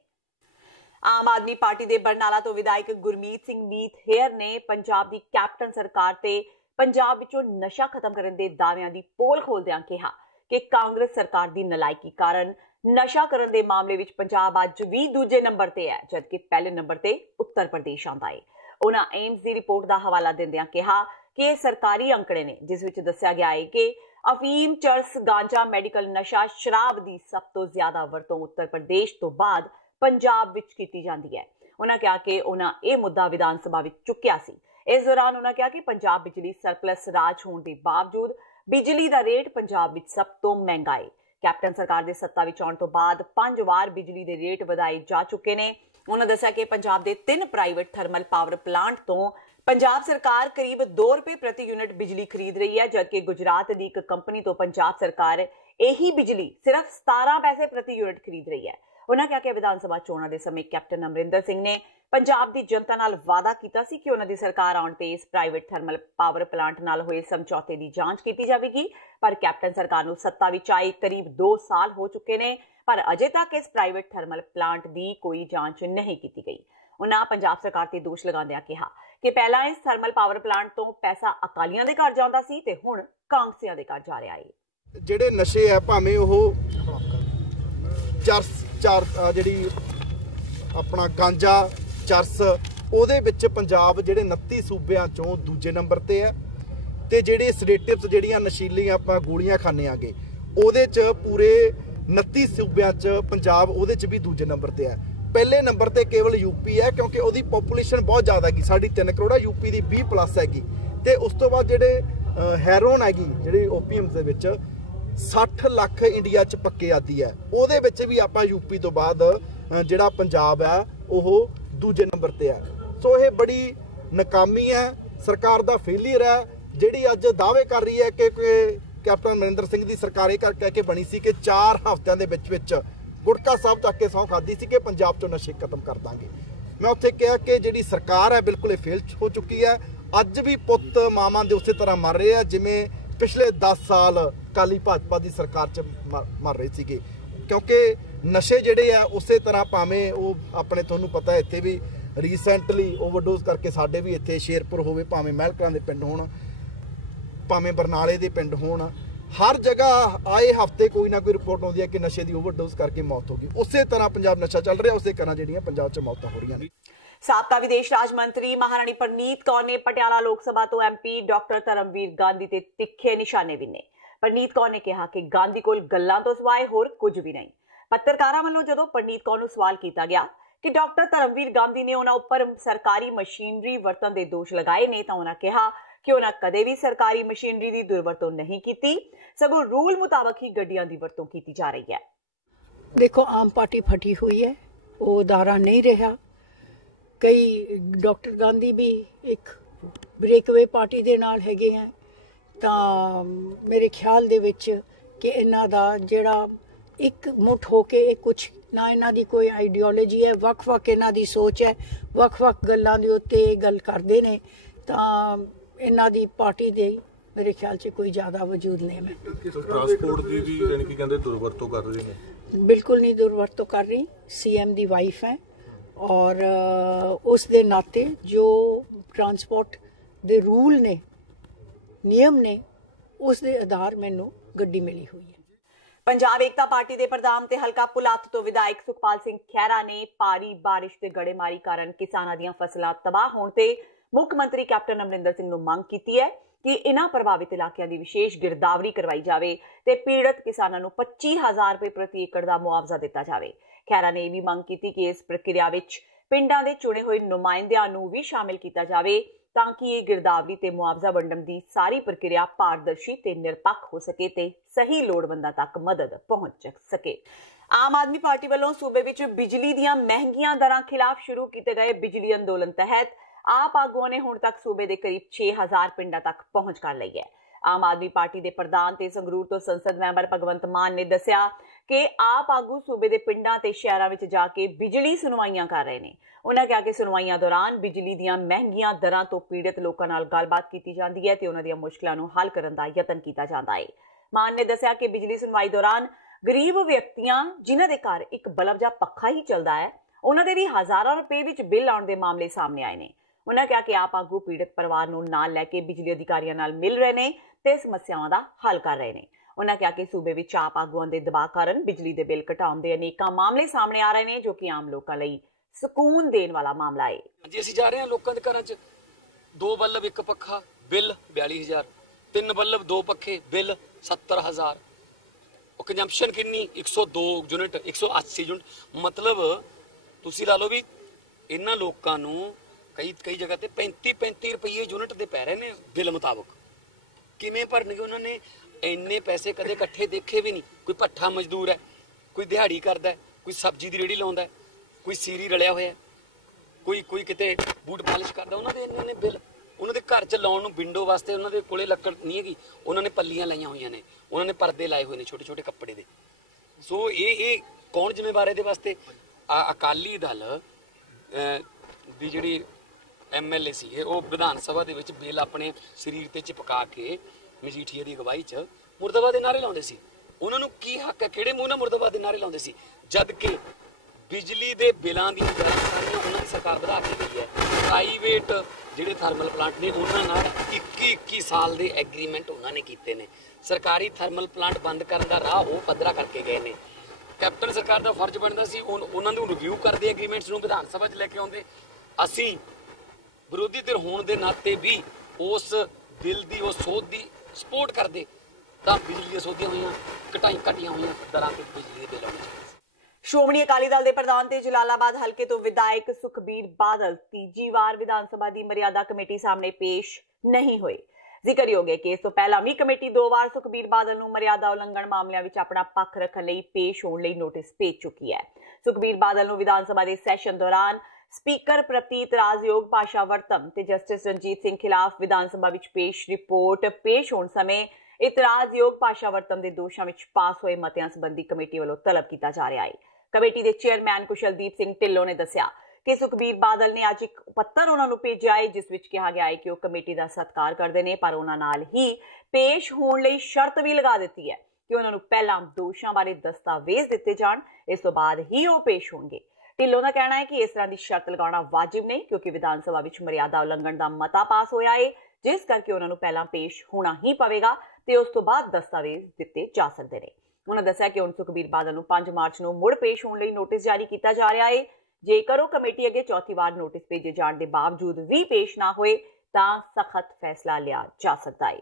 ਆਮ ਆਦਮੀ ਪਾਰਟੀ ਦੇ ਬਰਨਾਲਾ ਤੋਂ ਵਿਧਾਇਕ ਗੁਰਮੀਤ ਸਿੰਘ ਮੀਤ ਹੇਅਰ ਨੇ ਪੰਜਾਬ ਦੀ ਕੈਪਟਨ ਸਰਕਾਰ ਤੇ ਪੰਜਾਬ ਵਿੱਚੋਂ ਨਸ਼ਾ ਖਤਮ ਕਰਨ ਦੇ ਦਾਅਵਿਆਂ ਦੀ ਪੋਲ ਖੋਲਦਿਆਂ ਕਿਹਾ ਕਿ ਕਾਂਗਰਸ ਸਰਕਾਰ ਦੀ ਨਲਾਇਕੀ ਕਾਰਨ ਨਸ਼ਾ ਕਰਨ ਦੇ ਮਾਮਲੇ ਵਿੱਚ ਪੰਜਾਬ ਅੱਜ ਵੀ ਦੂਜੇ ਨੰਬਰ ਤੇ ਹੈ, ਜਦਕਿ ਪਹਿਲੇ ਨੰਬਰ ਤੇ ਉੱਤਰ ਪ੍ਰਦੇਸ਼ ਆਉਂਦਾ ਹੈ। ਉਹਨਾਂ ਏਮਸ ਦੀ ਰਿਪੋਰਟ ਦਾ ਹਵਾਲਾ ਦਿੰਦਿਆਂ ਕਿਹਾ ਕਿ ਇਹ ਸਰਕਾਰੀ ਅੰਕੜੇ ਨੇ, ਜਿਸ ਵਿੱਚ ਦੱਸਿਆ ਗਿਆ ਹੈ ਕਿ ਅਫੀਮ, ਚਰਸ, ਗਾਂਜਾ, ਮੈਡੀਕਲ ਨਸ਼ਾ, ਸ਼ਰਾਬ ਦੀ ਸਭ ਤੋਂ ਜ਼ਿਆਦਾ ਵਰਤੋਂ ਉੱਤਰ ਪ੍ਰਦੇਸ਼ ਤੋਂ ਬਾਅਦ ਪੰਜਾਬ ਵਿੱਚ ਕੀਤੀ ਜਾਂਦੀ ਹੈ। ਉਹਨਾਂ ਕਿਹਾ ਕਿ ਉਹਨਾਂ ਇਹ ਮੁੱਦਾ ਵਿਧਾਨ ਸਭਾ ਵਿੱਚ ਚੁੱਕਿਆ ਸੀ। ਇਸ ਦੌਰਾਨ ਉਹਨਾਂ ਕਿਹਾ ਕਿ ਪੰਜਾਬ ਬਿਜਲੀ ਸਰਪਲਸ ਰਾਜ ਹੋਣ ਦੇ ਬਾਵਜੂਦ ਬਿਜਲੀ ਦਾ ਰੇਟ ਪੰਜਾਬ ਵਿੱਚ ਸਭ ਤੋਂ ਮਹਿੰਗਾ ਹੈ। ਕੈਪਟਨ ਸਰਕਾਰ ਦੇ ਸੱਤਾ ਵਿੱਚ ਆਉਣ ਤੋਂ ਬਾਅਦ 5 ਵਾਰ ਬਿਜਲੀ ਦੇ ਰੇਟ ਵਧਾਏ ਜਾ ਚੁੱਕੇ ਨੇ। ਉਹਨਾਂ ਦੱਸਿਆ ਕਿ ਪੰਜਾਬ ਦੇ 3 ਪ੍ਰਾਈਵੇਟ ਥਰਮਲ ਪਾਵਰ ਪਲਾਂਟ ਤੋਂ ਪੰਜਾਬ ਸਰਕਾਰ ਕਰੀਬ 2 ਰੁਪਏ ਪ੍ਰਤੀ ਯੂਨਿਟ ਬਿਜਲੀ ਖਰੀਦ ਰਹੀ ਹੈ, ਜਦਕਿ ਗੁਜਰਾਤ ਦੀ ਇੱਕ ਕੰਪਨੀ ਤੋਂ ਪੰਜਾਬ ਸਰਕਾਰ ਇਹੀ ਬਿਜਲੀ ਸਿਰਫ 17 ਪੈਸੇ ਪ੍ਰਤੀ ਯੂਨਿਟ ਖਰੀਦ ਰਹੀ ਹੈ। ਉਹਨਾਂ ਕਿਹਾ ਕਿ ਵਿਧਾਨ ਸਭਾ ਚੋਣਾਂ ਦੇ ਸਮੇਂ ਕੈਪਟਨ ਅਮਰਿੰਦਰ ਸਿੰਘ ਨੇ ਪੰਜਾਬ ਦੀ ਜਨਤਾ ਨਾਲ ਵਾਅਦਾ ਕੀਤਾ ਸੀ ਕਿ ਉਹਨਾਂ ਦੀ ਸਰਕਾਰ ਆਉਣ ਤੇ ਇਸ ਪ੍ਰਾਈਵੇਟ ਥਰਮਲ ਪਾਵਰ ਪਲਾਂਟ ਨਾਲ ਹੋਏ ਸਮਝੌਤੇ ਦੀ ਜਾਂਚ ਕੀਤੀ ਜਾਵੇਗੀ, ਪਰ ਕੈਪਟਨ ਸਰਕਾਰ ਨੂੰ ਸੱਤਾ ਵਿੱਚ ਆਏ ਕਰੀਬ 2 ਸਾਲ ਹੋ ਚੁੱਕੇ ਨੇ, ਪਰ ਅਜੇ ਤੱਕ ਇਸ ਪ੍ਰਾਈਵੇਟ ਥਰਮਲ ਪਲਾਂਟ ਦੀ ਕੋਈ ਜਾਂਚ ਨਹੀਂ ਕੀਤੀ ਗਈ। ਉਹਨਾਂ ਪੰਜਾਬ ਸਰਕਾਰ ਤੇ ਦੋਸ਼ ਲਗਾਉਂਦਿਆਂ ਕਿਹਾ ਕਿ ਪਹਿਲਾਂ ਇਸ ਥਰਮਲ ਪਾਵਰ ਪਲਾਂਟ ਤੋਂ ਪੈਸਾ ਅਕਾਲੀਆਂ ਦੇ ਘਰ ਜਾਂਦਾ ਸੀ ਤੇ ਹੁਣ ਕਾਂਗਰਸੀਆਂ ਦੇ ਘਰ ਜਾ ਰਿਹਾ ਹੈ। ਜਿਹੜੇ ਨਸ਼ੇ ਆ, ਭਾਵੇਂ ਉਹ ਜਿਹੜੀ ਆਪਣਾ ਗਾਂਜਾ, ਚਰਸ, ਉਹਦੇ ਵਿੱਚ ਪੰਜਾਬ ਜਿਹੜੇ 29 ਸੂਬਿਆਂ ਚੋਂ ਦੂਜੇ ਨੰਬਰ ਤੇ ਹੈ ਤੇ ਜਿਹੜੇ ਸੈਡੇਟਿਵਸ, ਜਿਹੜੀਆਂ ਨਸ਼ੀਲੀਆਂ ਆਪਾਂ ਗੋਲੀਆਂ ਖਾਂਦੇ ਆਗੇ, ਉਹਦੇ 'ਚ ਪੂਰੇ 29 ਸੂਬਿਆਂ 'ਚ ਪੰਜਾਬ ਉਹਦੇ 'ਚ ਵੀ ਦੂਜੇ ਨੰਬਰ ਤੇ ਹੈ। ਪਹਿਲੇ ਨੰਬਰ ਤੇ ਕੇਵਲ ਯੂਪੀ ਹੈ, ਕਿਉਂਕਿ ਉਹਦੀ ਪੋਪੂਲੇਸ਼ਨ ਬਹੁਤ ਜ਼ਿਆਦਾ ਹੈਗੀ, ਸਾਡੀ 3 ਕਰੋੜ, ਯੂਪੀ ਦੀ 20+ ਹੈਗੀ। ਤੇ ਉਸ ਤੋਂ ਬਾਅਦ ਜਿਹੜੇ ਹੈਰੋਨ ਹੈਗੀ, ਜਿਹੜੀ ਓਪੀਅਮ ਦੇ ਵਿੱਚ 60 ਲੱਖ ਇੰਡੀਆ 'ਚ ਪੱਕੇ ਆਦੀ ਹੈ, ਉਹਦੇ ਵਿੱਚ ਵੀ ਆਪਾਂ ਯੂਪੀ ਤੋਂ ਬਾਅਦ ਜਿਹੜਾ ਪੰਜਾਬ ਹੈ ਉਹ ਦੂਜੇ ਨੰਬਰ ਤੇ ਹੈ। ਸੋ ਇਹ ਬੜੀ ਨਾਕਾਮੀ ਹੈ, ਸਰਕਾਰ ਦਾ ਫੇਲੀਅਰ ਹੈ, ਜਿਹੜੀ ਅੱਜ ਦਾਅਵੇ ਕਰ ਰਹੀ ਹੈ ਕਿ ਕੈਪਟਨ ਅਮਰਿੰਦਰ ਸਿੰਘ ਦੀ ਸਰਕਾਰ ਇਹ ਕਹਿ ਕੇ ਬਣੀ ਸੀ ਕਿ 4 ਹਫ਼ਤਿਆਂ ਦੇ ਵਿੱਚ ਗੁਟਕਾ ਸਾਹਿਬ ਤੱਕ ਕੇ ਸਹੁੰ ਖਾਦੀ ਸੀ ਕਿ ਪੰਜਾਬ ਤੋਂ ਨਸ਼ੇ ਖਤਮ ਕਰ ਦਾਂਗੇ। ਮੈਂ ਉੱਥੇ ਕਿਹਾ ਕਿ ਜਿਹੜੀ ਸਰਕਾਰ ਹੈ ਬਿਲਕੁਲ ਇਹ ਫੇਲ ਹੋ ਚੁੱਕੀ ਹੈ। ਅੱਜ ਵੀ ਪੁੱਤ ਮਾਵਾਂ ਦੇ ਉਸੇ ਤਰ੍ਹਾਂ ਮਰ ਰਹੇ ਆ ਜਿਵੇਂ ਪਿਛਲੇ 10 ਸਾਲ ਅਕਾਲੀ ਭਾਜਪਾ ਦੀ ਸਰਕਾਰ 'ਚ ਮਰ ਰਹੇ ਸੀਗੇ, ਕਿਉਂਕਿ ਨਸ਼ੇ ਜਿਹੜੇ ਆ ਉਸੇ ਤਰ੍ਹਾਂ ਭਾਵੇਂ ਉਹ ਆਪਣੇ ਤੁਹਾਨੂੰ ਪਤਾ ਇੱਥੇ ਵੀ ਰੀਸੈਂਟਲੀ ਓਵਰਡੋਜ਼ ਕਰਕੇ ਸਾਡੇ ਵੀ ਇੱਥੇ ਸ਼ੇਰਪੁਰ ਹੋਵੇ, ਭਾਵੇਂ ਮਹਿਲਕਲਾਂ ਦੇ ਪਿੰਡ ਹੋਣ, ਭਾਵੇਂ ਬਰਨਾਲੇ ਦੇ ਪਿੰਡ ਹੋਣ, ਹਰ ਜਗ੍ਹਾ ਆਏ ਹਫਤੇ ਕੋਈ ਨਾ ਕੋਈ ਰਿਪੋਰਟ ਆਉਂਦੀ ਹੈ ਕਿ ਨਸ਼ੇ ਦੀ ਓਵਰਡੋਜ਼ ਕਰਕੇ ਮੌਤ ਹੋ ਗਈ। ਉਸੇ ਤਰ੍ਹਾਂ ਪੰਜਾਬ ਨਸ਼ਾ ਚੱਲ ਰਿਹਾ, ਉਸੇ ਤਰ੍ਹਾਂ ਜਿਹੜੀਆਂ ਪੰਜਾਬ 'ਚ ਮੌਤਾਂ ਹੋ ਰਹੀਆਂ ਨੇ। ਸਾਬਕਾ ਵਿਦੇਸ਼ ਰਾਜ ਮੰਤਰੀ ਮਹਾਰਾਣੀ ਪ੍ਰਨੀਤ ਕੌਰ ਨੇ ਪਟਿਆਲਾ ਲੋਕ ਸਭਾ ਤੋਂ MP ਡਾਕਟਰ ਧਰਮਵੀਰ ਗਾਂਧੀ ਤੇ ਤਿੱਖੇ ਨਿਸ਼ਾਨੇ ਵਿੰਨੇ। ਪ੍ਰਨੀਤ ਕੌਰ ਨੇ ਕਿਹਾ ਕਿ ਗਾਂਧੀ ਕੋਲ ਗੱਲਾਂ ਤੋਂ ਸਿਵਾਏ ਹੋਰ ਕੁਝ ਵੀ ਨਹੀਂ। ਪੱਤਰਕਾਰਾਂ ਵੱਲੋਂ ਜਦੋਂ ਪ੍ਰਨੀਤ ਕੌਰ ਨੂੰ ਸਵਾਲ ਕੀਤਾ ਗਿਆ ਕਿ ਡਾਕਟਰ ਧਰਮਵੀਰ ਗਾਂਧੀ ਨੇ ਉਹਨਾਂ ਉੱਪਰ ਸਰਕਾਰੀ ਮਸ਼ੀਨਰੀ ਵਰਤਣ ਦੇ ਦੋਸ਼ ਲਗਾਏ ਨੇ, ਤਾਂ ਉਹਨਾਂ ਕਿਹਾ ਕਿ ਉਹਨਾਂ ਕਦੇ ਵੀ ਸਰਕਾਰੀ ਮਸ਼ੀਨਰੀ ਦੀ ਦੁਰਵਰਤੋਂ ਨਹੀਂ ਕੀਤੀ, ਸਗੋਂ ਰੂਲ ਮੁਤਾਬਕ ਹੀ ਗੱਡੀਆਂ ਦੀ ਵਰਤੋਂ ਕੀਤੀ ਜਾ ਰਹੀ ਹੈ। ਦੇਖੋ, ਆਮ ਪਾਰਟੀ ਫਟੀ ਹੋਈ ਹੈ, ਉਹ ਅਦਾਰਾ ਨਹੀਂ ਰਿਹਾ। ਕਈ ਡਾਕਟਰ ਗਾਂਧੀ ਵੀ ਇੱਕ ਬ੍ਰੇਕਵੇ ਪਾਰਟੀ ਦੇ ਨਾਲ ਹੈਗੇ ਹੈ, ਤਾਂ ਮੇਰੇ ਖਿਆਲ ਦੇ ਵਿੱਚ ਕਿ ਇਹਨਾਂ ਦਾ ਜਿਹੜਾ ਇੱਕ ਮੁੱਠ ਹੋ ਕੇ ਇਹ ਕੁਛ ਨਾ ਇਹਨਾਂ ਦੀ ਕੋਈ ਆਈਡੀਓਲੋਜੀ ਹੈ, ਵੱਖ-ਵੱਖ ਇਹਨਾਂ ਦੀ ਸੋਚ ਹੈ, ਵੱਖ-ਵੱਖ ਗੱਲਾਂ ਦੇ ਉੱਤੇ ਇਹ ਗੱਲ ਕਰਦੇ ਨੇ, ਤਾਂ ਇਹਨਾਂ ਦੀ ਪਾਰਟੀ ਦੇ ਮੇਰੇ ਖਿਆਲ 'ਚ ਕੋਈ ਜ਼ਿਆਦਾ ਵਜੂਦ ਨਹੀਂ ਹੈ। ਟਰਾਂਸਪੋਰਟ ਦੀ ਵੀ ਯਾਨੀ ਕਿ ਕਹਿੰਦੇ ਦੁਰਵਰਤੋਂ ਕਰ ਰਹੇ ਨੇ। ਬਿਲਕੁਲ ਨਹੀਂ ਦੁਰਵਰਤੋਂ ਕਰ ਰਹੀ। CM ਦੀ ਵਾਈਫ ਹੈ ਔਰ ਉਸ ਦੇ ਨਾਤੇ ਜੋ ਟਰਾਂਸਪੋਰਟ ਦੇ ਰੂਲ ਨੇ, ਨਿਯਮ ਨੇ, ਉਸ ਦੇ ਆਧਾਰ ਮੈਨੂੰ ਗੱਡੀ ਮਿਲੀ ਹੋਈ ਹੈ। ਪੰਜਾਬ ਏਕਤਾ ਪਾਰਟੀ ਦੇ ਪ੍ਰਧਾਨ ਤੇ ਹਲਕਾ ਪੁਲਾਤ ਤੋਂ ਵਿਧਾਇਕ ਸੁਖਪਾਲ ਸਿੰਘ ਖਹਿਰਾ ਨੇ ਭਾਰੀ ਬਾਰਿਸ਼ ਤੇ ਗੜੇਮਾਰੀ ਕਾਰਨ ਕਿਸਾਨਾਂ ਦੀਆਂ ਫਸਲਾਂ ਤਬਾਹ ਹੋਣ ਤੇ ਮੁੱਖ ਮੰਤਰੀ ਕੈਪਟਨ ਅਮਰਿੰਦਰ ਸਿੰਘ ਨੂੰ ਮੰਗ ਕੀਤੀ ਹੈ ਕਿ ਇਨ੍ਹਾਂ ਪ੍ਰਭਾਵਿਤ ਇਲਾਕਿਆਂ ਦੀ ਵਿਸ਼ੇਸ਼ ਗਿਰਦਾਵਰੀ ਕਰਵਾਈ ਜਾਵੇ ਤੇ ਪੀੜਤ ਕਿਸਾਨਾਂ ਨੂੰ 25,000 ਰੁਪਏ ਪ੍ਰਤੀ ਏਕੜ ਦਾ ਮੁਆਵਜ਼ਾ ਦਿੱਤਾ ਜਾਵੇ। ਖਹਿਰਾ ਨੇ ਇਹ ਵੀ ਮੰਗ ਕੀਤੀ ਕਿ ਇਸ ਪ੍ਰਕਿਰਿਆ ਵਿੱਚ ਪਿੰਡਾਂ ਦੇ ਚੁਣੇ ਹੋਏ ਨੁਮਾਇੰਦਿਆਂ ਨੂੰ ਵੀ ਸ਼ਾਮਿਲ ਕੀਤਾ ਜਾਵੇ ਤਾਂ ਕਿ ਇਹ ਗਿਰਦਾਵਰੀ ਤੇ ਮੁਆਵਜ਼ਾ ਵੰਡਣ ਦੀ ਸਾਰੀ ਪ੍ਰਕਿਰਿਆ ਪਾਰਦਰਸ਼ੀ ਤੇ ਨਿਰਪੱਖ ਹੋ ਸਕੇ ਤੇ ਸਹੀ ਲੋੜਵੰਦਾਂ ਤੱਕ ਮਦਦ ਪਹੁੰਚ ਸਕੇ। ਆਮ ਆਦਮੀ ਪਾਰਟੀ ਵੱਲੋਂ ਸੂਬੇ ਵਿੱਚ ਬਿਜਲੀ ਦੀਆਂ ਮਹਿੰਗੀਆਂ ਦਰਾਂ ਖਿਲਾਫ ਸ਼ੁਰੂ ਕੀਤੇ ਗਏ ਬਿਜਲੀ ਅੰਦੋਲਨ ਤਹਿਤ ਆਪ ਆਗੂਆਂ ਨੇ ਹੁਣ ਤੱਕ ਸੂਬੇ ਦੇ ਕਰੀਬ 6,000 ਪਿੰਡਾਂ ਤੱਕ ਪਹੁੰਚ ਕਰ ਲਈ ਹੈ। ਆਮ ਆਦਮੀ ਪਾਰਟੀ ਦੇ ਪ੍ਰਧਾਨ ਤੇ ਸੰਗਰੂਰ ਤੋਂ ਸੰਸਦ ਮੈਂਬਰ ਭਗਵੰਤ ਮਾਨ ਨੇ ਦੱਸਿਆ ਕਿ ਆਪ ਆਗੂ ਸੂਬੇ ਦੇ ਪਿੰਡਾਂ ਤੇ ਸ਼ਹਿਰਾਂ ਵਿੱਚ ਜਾ ਕੇ ਬਿਜਲੀ ਸੁਣਵਾਈਆਂ ਕਰ ਰਹੇ ਨੇ। ਉਹਨਾਂ ਕਿਹਾ ਕਿ ਸੁਣਵਾਈਆਂ ਦੌਰਾਨ ਬਿਜਲੀ ਦੀਆਂ ਮਹਿੰਗੀਆਂ ਦਰਾਂ ਤੋਂ ਪੀੜਤ ਲੋਕਾਂ ਨਾਲ ਗੱਲਬਾਤ ਕੀਤੀ ਜਾਂਦੀ ਹੈ ਤੇ ਉਹਨਾਂ ਦੀਆਂ ਮੁਸ਼ਕਲਾਂ ਨੂੰ ਹੱਲ ਕਰਨ ਦਾ ਯਤਨ ਕੀਤਾ ਜਾਂਦਾ ਹੈ। ਮਾਨ ਨੇ ਦੱਸਿਆ ਕਿ ਬਿਜਲੀ ਸੁਣਵਾਈ ਦੌਰਾਨ ਗਰੀਬ ਵਿਅਕਤੀਆਂ ਜਿਨ੍ਹਾਂ ਦੇ ਘਰ ਇੱਕ ਬਲਬ ਜਾਂ ਪੱਖਾ ਹੀ ਚੱਲਦਾ ਹੈ, ਉਹਨਾਂ ਦੇ ਵੀ ਹਜ਼ਾਰਾਂ ਰੁਪਏ ਵਿੱਚ ਬਿੱਲ ਆਉਣ ਦੇ ਮਾਮਲੇ ਸਾਹਮਣੇ ਆਏ ਨੇ। ਉਹਨਾਂ ਕਿਹਾ ਕਿ ਆਪ ਆਗੂ ਪੀੜਤ ਪਰਿਵਾਰ ਨੂੰ ਨਾਲ ਲੈ ਕੇ ਬਿਜਲੀ ਅਧਿਕਾਰੀਆਂ ਨਾਲ ਮਿਲ ਰਹੇ ਨੇ ਤੇ ਸਮੱਸਿਆਵਾਂ ਦਾ ਹੱਲ ਕਰ ਰਹੇ ਨੇ। ਉਹਨਾਂ ਕਿਹਾ ਕਿ ਸੂਬੇ ਵਿੱਚ ਆਪ ਆਗੂਆਂ ਦੇ ਦਬਾਅ ਕਾਰਨ ਬਿਜਲੀ ਦੇ ਬਿੱਲ ਘਟਾਉਣ ਦੇ ਅਨੇਕਾਂ ਮਾਮਲੇ ਸਾਹਮਣੇ ਆ ਰਹੇ ਨੇ, ਜੋ ਕਿ ਆਮ ਲੋਕਾਂ ਲਈ ਸਕੂਨ ਦੇਣ ਵਾਲਾ ਮਾਮਲਾ ਹੈ। ਜੀ ਅਸੀਂ ਜਾ ਰਹੇ ਹਾਂ ਲੋਕਾਂ ਦੇ ਘਰਾਂ 'ਚ, 2 ਬੱਲਬ 1 ਪੱਖਾ ਬਿੱਲ 42,000, 3 ਬੱਲਬ 2 ਪੱਖੇ ਬਿੱਲ 70,000। ਉਹ ਕੰਜੰਪਸ਼ਨ ਕਿੰਨੀ? 102 ਯੂਨਿਟ, 180 ਯੂਨਿਟ। ਮਤਲਬ ਤੁਸੀਂ ਲਾ ਲਓ ਵੀ ਇਹਨਾਂ ਲੋਕਾਂ ਨੂੰ ਕਈ ਜਗ੍ਹਾ ਤੇ 35 ਰੁਪਏ ਯੂਨਿਟ ਦੇ ਪੈ ਰਹੇ ਨੇ ਬਿੱਲ ਮੁਤਾਬਕ। ਕਿਵੇਂ ਭਰਨਗੇ ਉਹਨਾਂ ਨੇ? ਇੰਨੇ ਪੈਸੇ ਕਦੇ ਇਕੱਠੇ ਦੇਖੇ ਵੀ ਨਹੀਂ। ਕੋਈ ਭੱਠਾ ਮਜ਼ਦੂਰ ਹੈ, ਕੋਈ ਦਿਹਾੜੀ ਕਰਦਾ, ਕੋਈ ਸਬਜ਼ੀ ਦੀ ਰੇਹੜੀ ਲਾਉਂਦਾ, ਕੋਈ ਸੀਰੀ ਰਲਿਆ ਹੋਇਆ, ਕੋਈ ਕਿਤੇ ਬੂਟ ਪਾਲਿਸ਼ ਕਰਦਾ, ਉਹਨਾਂ ਦੇ ਇੰਨੇ ਬਿੱਲ। ਉਹਨਾਂ ਦੇ ਘਰ 'ਚ ਲਾਉਣ ਨੂੰ ਵਿੰਡੋ ਵਾਸਤੇ ਉਹਨਾਂ ਦੇ ਕੋਲੇ ਲੱਕੜ ਨਹੀਂ ਹੈਗੀ, ਉਹਨਾਂ ਨੇ ਪੱਲੀਆਂ ਲਾਈਆਂ ਹੋਈਆਂ ਨੇ, ਉਹਨਾਂ ਨੇ ਪਰਦੇ ਲਾਏ ਹੋਏ ਨੇ ਛੋਟੇ ਛੋਟੇ ਕੱਪੜੇ ਦੇ। ਸੋ ਇਹ ਕੌਣ ਜ਼ਿੰਮੇਵਾਰ ਇਹਦੇ ਵਾਸਤੇ? ਅਕਾਲੀ ਦਲ ਦੀ ਜਿਹੜੀ MLA ਸੀ, ਉਹ ਵਿਧਾਨ ਸਭਾ ਦੇ ਵਿੱਚ ਬਿੱਲ ਆਪਣੇ ਸਰੀਰ ਤੇ ਚਿਪਕਾ ਕੇ ਮਜੀਠੀਆ ਦੀ ਅਗਵਾਈ 'ਚ ਮੁਰਦਾਬਾਦ ਦੇ ਨਾਅਰੇ ਲਾਉਂਦੇ ਸੀ। ਉਹਨਾਂ ਨੂੰ ਕੀ ਹੱਕ ਹੈ? ਕਿਹੜੇ ਮੂੰਹ ਨਾਲ ਮੁਰਦਾਬਾਦ ਦੇ ਨਾਅਰੇ ਲਾਉਂਦੇ ਸੀ? ਜਦ ਕਿ ਬਿਜਲੀ ਦੇ ਬਿੱਲਾਂ ਦੀਆਂ ਦਰਾਂ ਸਾਰੀਆਂ ਉਹਨਾਂ ਦੀ ਸਰਕਾਰ ਵਧਾ ਕੇ ਗਈ ਹੈ। ਪ੍ਰਾਈਵੇਟ ਜਿਹੜੇ ਥਰਮਲ ਪਲਾਂਟ ਨੇ ਉਹਨਾਂ ਨਾਲ 21 ਸਾਲ ਦੇ ਐਗਰੀਮੈਂਟ ਉਹਨਾਂ ਨੇ ਕੀਤੇ ਨੇ। ਸਰਕਾਰੀ ਥਰਮਲ ਪਲਾਂਟ ਬੰਦ ਕਰਨ ਦਾ ਰਾਹ ਉਹ ਪੱਧਰਾ ਕਰਕੇ ਗਏ ਨੇ। ਕੈਪਟਨ ਸਰਕਾਰ ਦਾ ਫਰਜ਼ ਬਣਦਾ ਸੀ ਉਹਨਾਂ ਨੂੰ ਰਿਵਿਊ ਕਰਦੇ, ਐਗਰੀਮੈਂਟਸ ਨੂੰ ਵਿਧਾਨ ਸਭਾ 'ਚ ਲੈ ਕੇ ਆਉਂਦੇ। ਅਸੀਂ ਵਿਰੋਧੀ ਧਿਰ ਹੋਣ ਦੇ ਨਾਤੇ ਵੀ ਉਸ ਬਿੱਲ ਦੀ, ਉਸ ਸੋਧ ਦੀ ਸਪੋਰਟ ਕਰਦੇ, ਤਾਂ ਬਿਜਲੀ ਦੀਆਂ ਸੋਧੀਆਂ ਹੋਈਆਂ ਘਟੀਆਂ ਹੋਈਆਂ ਦਰਾਂ ਤੇ ਬਿਜਲੀ ਦੇ ਬਿੱਲ ਆਉਣੇ ਚਾਹੀਦੇ। ਸ਼੍ਰੋਮਣੀ ਅਕਾਲੀ ਦਲ ਦੇ ਪ੍ਰਧਾਨ ਤੇ ਜਲਾਲਾਬਾਦ ਹਲਕੇ ਤੋਂ ਵਿਧਾਇਕ ਸੁਖਬੀਰ ਬਾਦਲ ਤੀਜੀ ਵਾਰ ਵਿਧਾਨ ਸਭਾ ਦੀ ਮਰਿਆਦਾ ਕਮੇਟੀ ਸਾਹਮਣੇ ਪੇਸ਼ ਨਹੀਂ ਹੋਏ। ਜ਼ਿਕਰਯੋਗ ਹੈ ਕਿ ਇਸ ਤੋਂ ਪਹਿਲਾਂ ਵੀ ਕਮੇਟੀ 2 ਵਾਰ ਸੁਖਬੀਰ ਬਾਦਲ ਨੂੰ ਮਰਿਆਦਾ ਉਲੰਘਣ ਮਾਮਲਿਆਂ ਵਿੱਚ ਆਪਣਾ ਪੱਖ ਰੱਖਣ ਲਈ ਪੇਸ਼ ਹੋਣ ਲਈ ਨੋਟਿਸ ਭੇਜ ਚੁੱਕੀ ਹੈ। ਸੁਖਬੀਰ ਬਾਦਲ ਨੂੰ ਵਿਧਾਨ ਸਭਾ ਦੇ ਸੈਸ਼ਨ ਦੌਰਾਨ ਸਪੀਕਰ ਪ੍ਰਤੀ ਇਤਰਾਜ਼ਯੋਗ ਭਾਸ਼ਾ ਵਰਤਣ ਤੇ ਜਸਟਿਸ ਰਣਜੀਤ ਸਿੰਘ ਖਿਲਾਫ ਵਿਧਾਨ ਸਭਾ ਵਿੱਚ ਪੇਸ਼ ਰਿਪੋਰਟ ਪੇਸ਼ ਹੋਣ ਸਮੇਂ ਇਤਰਾਜ਼ਯੋਗ ਭਾਸ਼ਾ ਵਰਤਣ ਦੇ ਦੋਸ਼ਾਂ ਵਿੱਚ ਪਾਸ ਹੋਏ ਮਤਿਆਂ ਸੰਬੰਧੀ ਕਮੇਟੀ ਵੱਲੋਂ ਤਲਬ ਕੀਤਾ ਜਾ ਰਿਹਾ ਹੈ। ਕਮੇਟੀ ਦੇ ਚੇਅਰਮੈਨ ਕੁਸ਼ਲਦੀਪ ਸਿੰਘ ਢਿੱਲੋਂ ਨੇ ਦੱਸਿਆ कि सुखबीर बादल ने अज एक पत्र उन्होंने भेजा है जिस विच कहा गया है कि वह कमेटी का सत्कार करते हैं, पर उन्होंने नाल ही पेश होने लई शर्त भी लगा दी है कि उन्होंने पहला दोषां बारे दस्तावेज दिते जाण, इस तो बाद ही वो पेश होणगे। ढिल्लों का कहना है कि इस तरह की शर्त लगाना वाजिब नहीं, क्योंकि विधान सभा विच मर्यादा उल्लंघन का मता पास होया है, जिस करके उन्होंने पहला पेश होना ही पवेगा ते उस तो बाद दस्तावेज दिते जा सकते हैं। उन्होंने दस्सिया कि हुण सुखबीर बादल नूं 5 मार्च नूं मुड़ पेश होने लई नोटिस जारी किया जा रहा है। जेकर वो कमेटी अगे चौथी बार नोटिस भेजे जाने के बावजूद भी पेश ना होए तां सख्त फैसला लिया जा सकता है।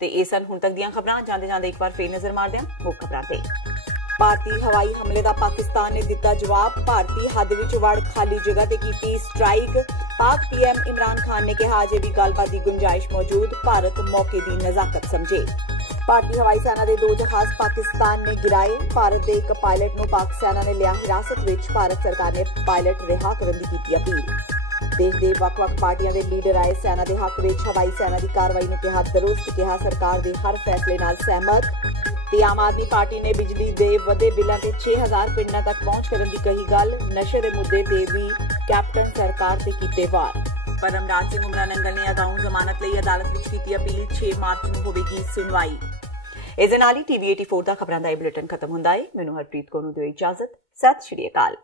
ते इह सन हुण तक दीयां खबरां। जांदे जांदे एक बार फिर नज़र मारदे हां मुख खबरां ते। भारतीय हवाई हमले का पाकिस्तान ने दिता जवाब, भारतीय हद विच वड़ खाली जगह ते कीती स्ट्राइक। पाक पीएम इमरान खान ने कहा अजे भी गलबात की गुंजाइश मौजूद, भारत मौके की नजाकत समझे। भारतीय हवाई सेना के 2 जहाज पाकिस्तान ने गिराए, भारत के एक पायलट नूं पाक सेना ने लिया हिरासत विच, भारत सरकार ने पायलट रिहा करने की कीती अपील। देश के वक्-वक् पार्टियां दे लीडर आए सेना के हक विच हवाई सेना की कार्रवाई नूं कहा दुरुस्त, कहा सरकार के हर फैसले नाल सहमत। ते आम आदमी पार्टी ने बिजली के वधे बिलों से 6000 पिंडां तक पहुंच करने की कही गल, नशे के मुद्दे ते भी कैप्टन सरकार से कीते वार। परमराज सिंह उमरा नंगल ने अगाऊं जमानत लई अदालत विच कीती अपील, 6 मार्च नूं होवेगी सुनवाई। इस दे नाल ही TV 84 दा खबरां दा बुलेटिन खत्म हुंदा है। मैनूं हरप्रीत कौर नूं दिओ इजाजत। सत श्री अकाल।